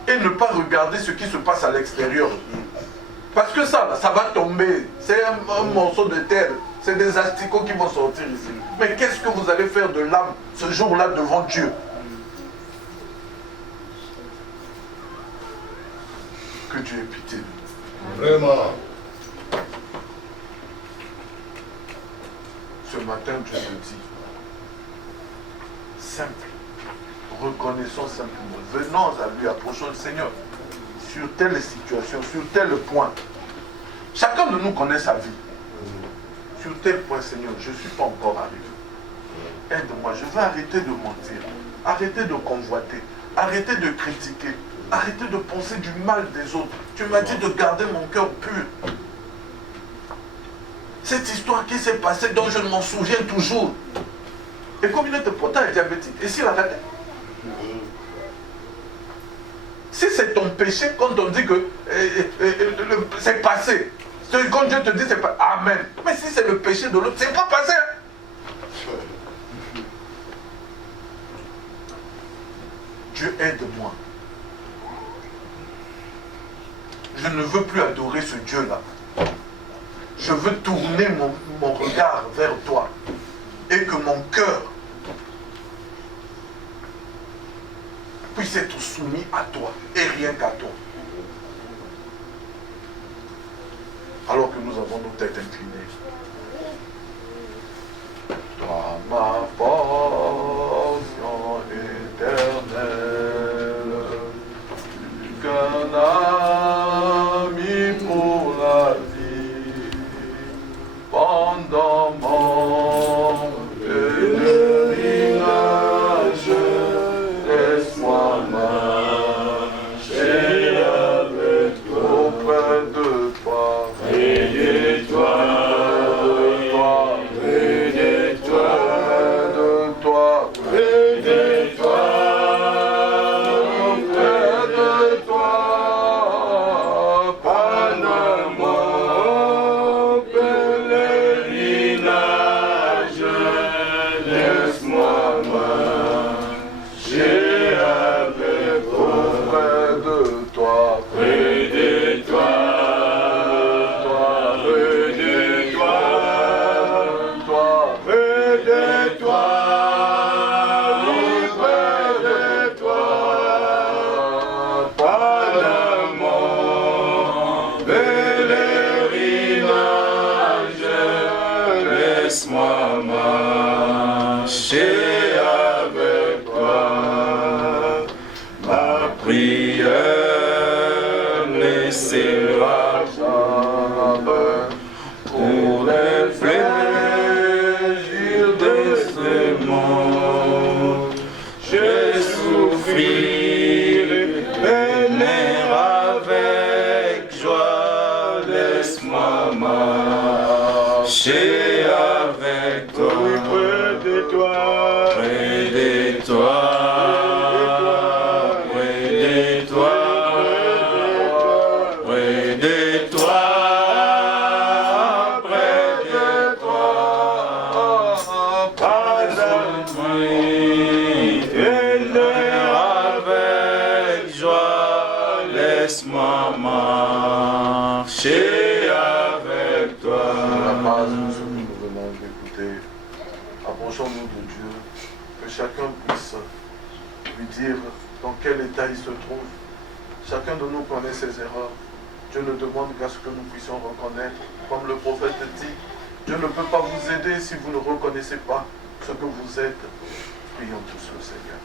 Et ne pas regarder ce qui se passe à l'extérieur. Parce que ça va tomber. C'est un morceau de terre. C'est des asticots qui vont sortir ici. Mais qu'est-ce que vous allez faire de l'âme ce jour-là devant Dieu? Que Dieu ait pitié de nous. Vraiment. Ce matin, Dieu te dit, simple, reconnaissons simplement, venons à lui, approchons le Seigneur, sur telle situation, sur tel point. Chacun de nous connaît sa vie. Sur tel point, Seigneur, je ne suis pas encore arrivé. Aide-moi, je vais arrêter de mentir, arrêter de convoiter, arrêter de critiquer, arrêter de penser du mal des autres. Tu m'as dit de garder mon cœur pur. Cette histoire qui s'est passée, dont je m'en souviens toujours. Et comme il était pourtant diabétique, et s'il a raté? Si c'est ton péché, quand on dit que c'est passé, quand Dieu te dit c'est pas, Amen. Mais si c'est le péché de l'autre, c'est pas passé. Dieu aide-moi. Je ne veux plus adorer ce Dieu-là. je veux tourner mon regard vers toi et que mon cœur puisse être soumis à toi et rien qu'à toi. Alors que nous avons nos têtes inclinées. Toi, ma portion éternelle, qu'un ami pour la vie, pendant mon pèlerinage, laisse-moi marcher avec toi, auprès de toi, près de toi, près de toi, près de toi, près de toi, pendant mon pèlerinage, laisse-moi marcher avec toi, près de toi, près de toi, près de toi, près de toi, près de toi, pendant mon pèlerinage, laisse-moi marcher avec toi. Ma prière ne sera jamais pour les plaisirs de ce monde. Je souffrirai, mais avec joie, laisse-moi marcher avec toi, près de toi, près de toi, près de toi, près de toi, près de toi, pas avec joie, laisse-moi marcher avec toi. La base de ce que nous venons d'écouter, approchons-nous de Dieu, que chacun puisse lui dire dans quel état il se trouve. Chacun de nous connaît ses erreurs. Dieu ne demande qu'à ce que nous puissions reconnaître. Comme le prophète dit, Dieu ne peut pas vous aider si vous ne reconnaissez pas ce que vous êtes. Prions tous le Seigneur.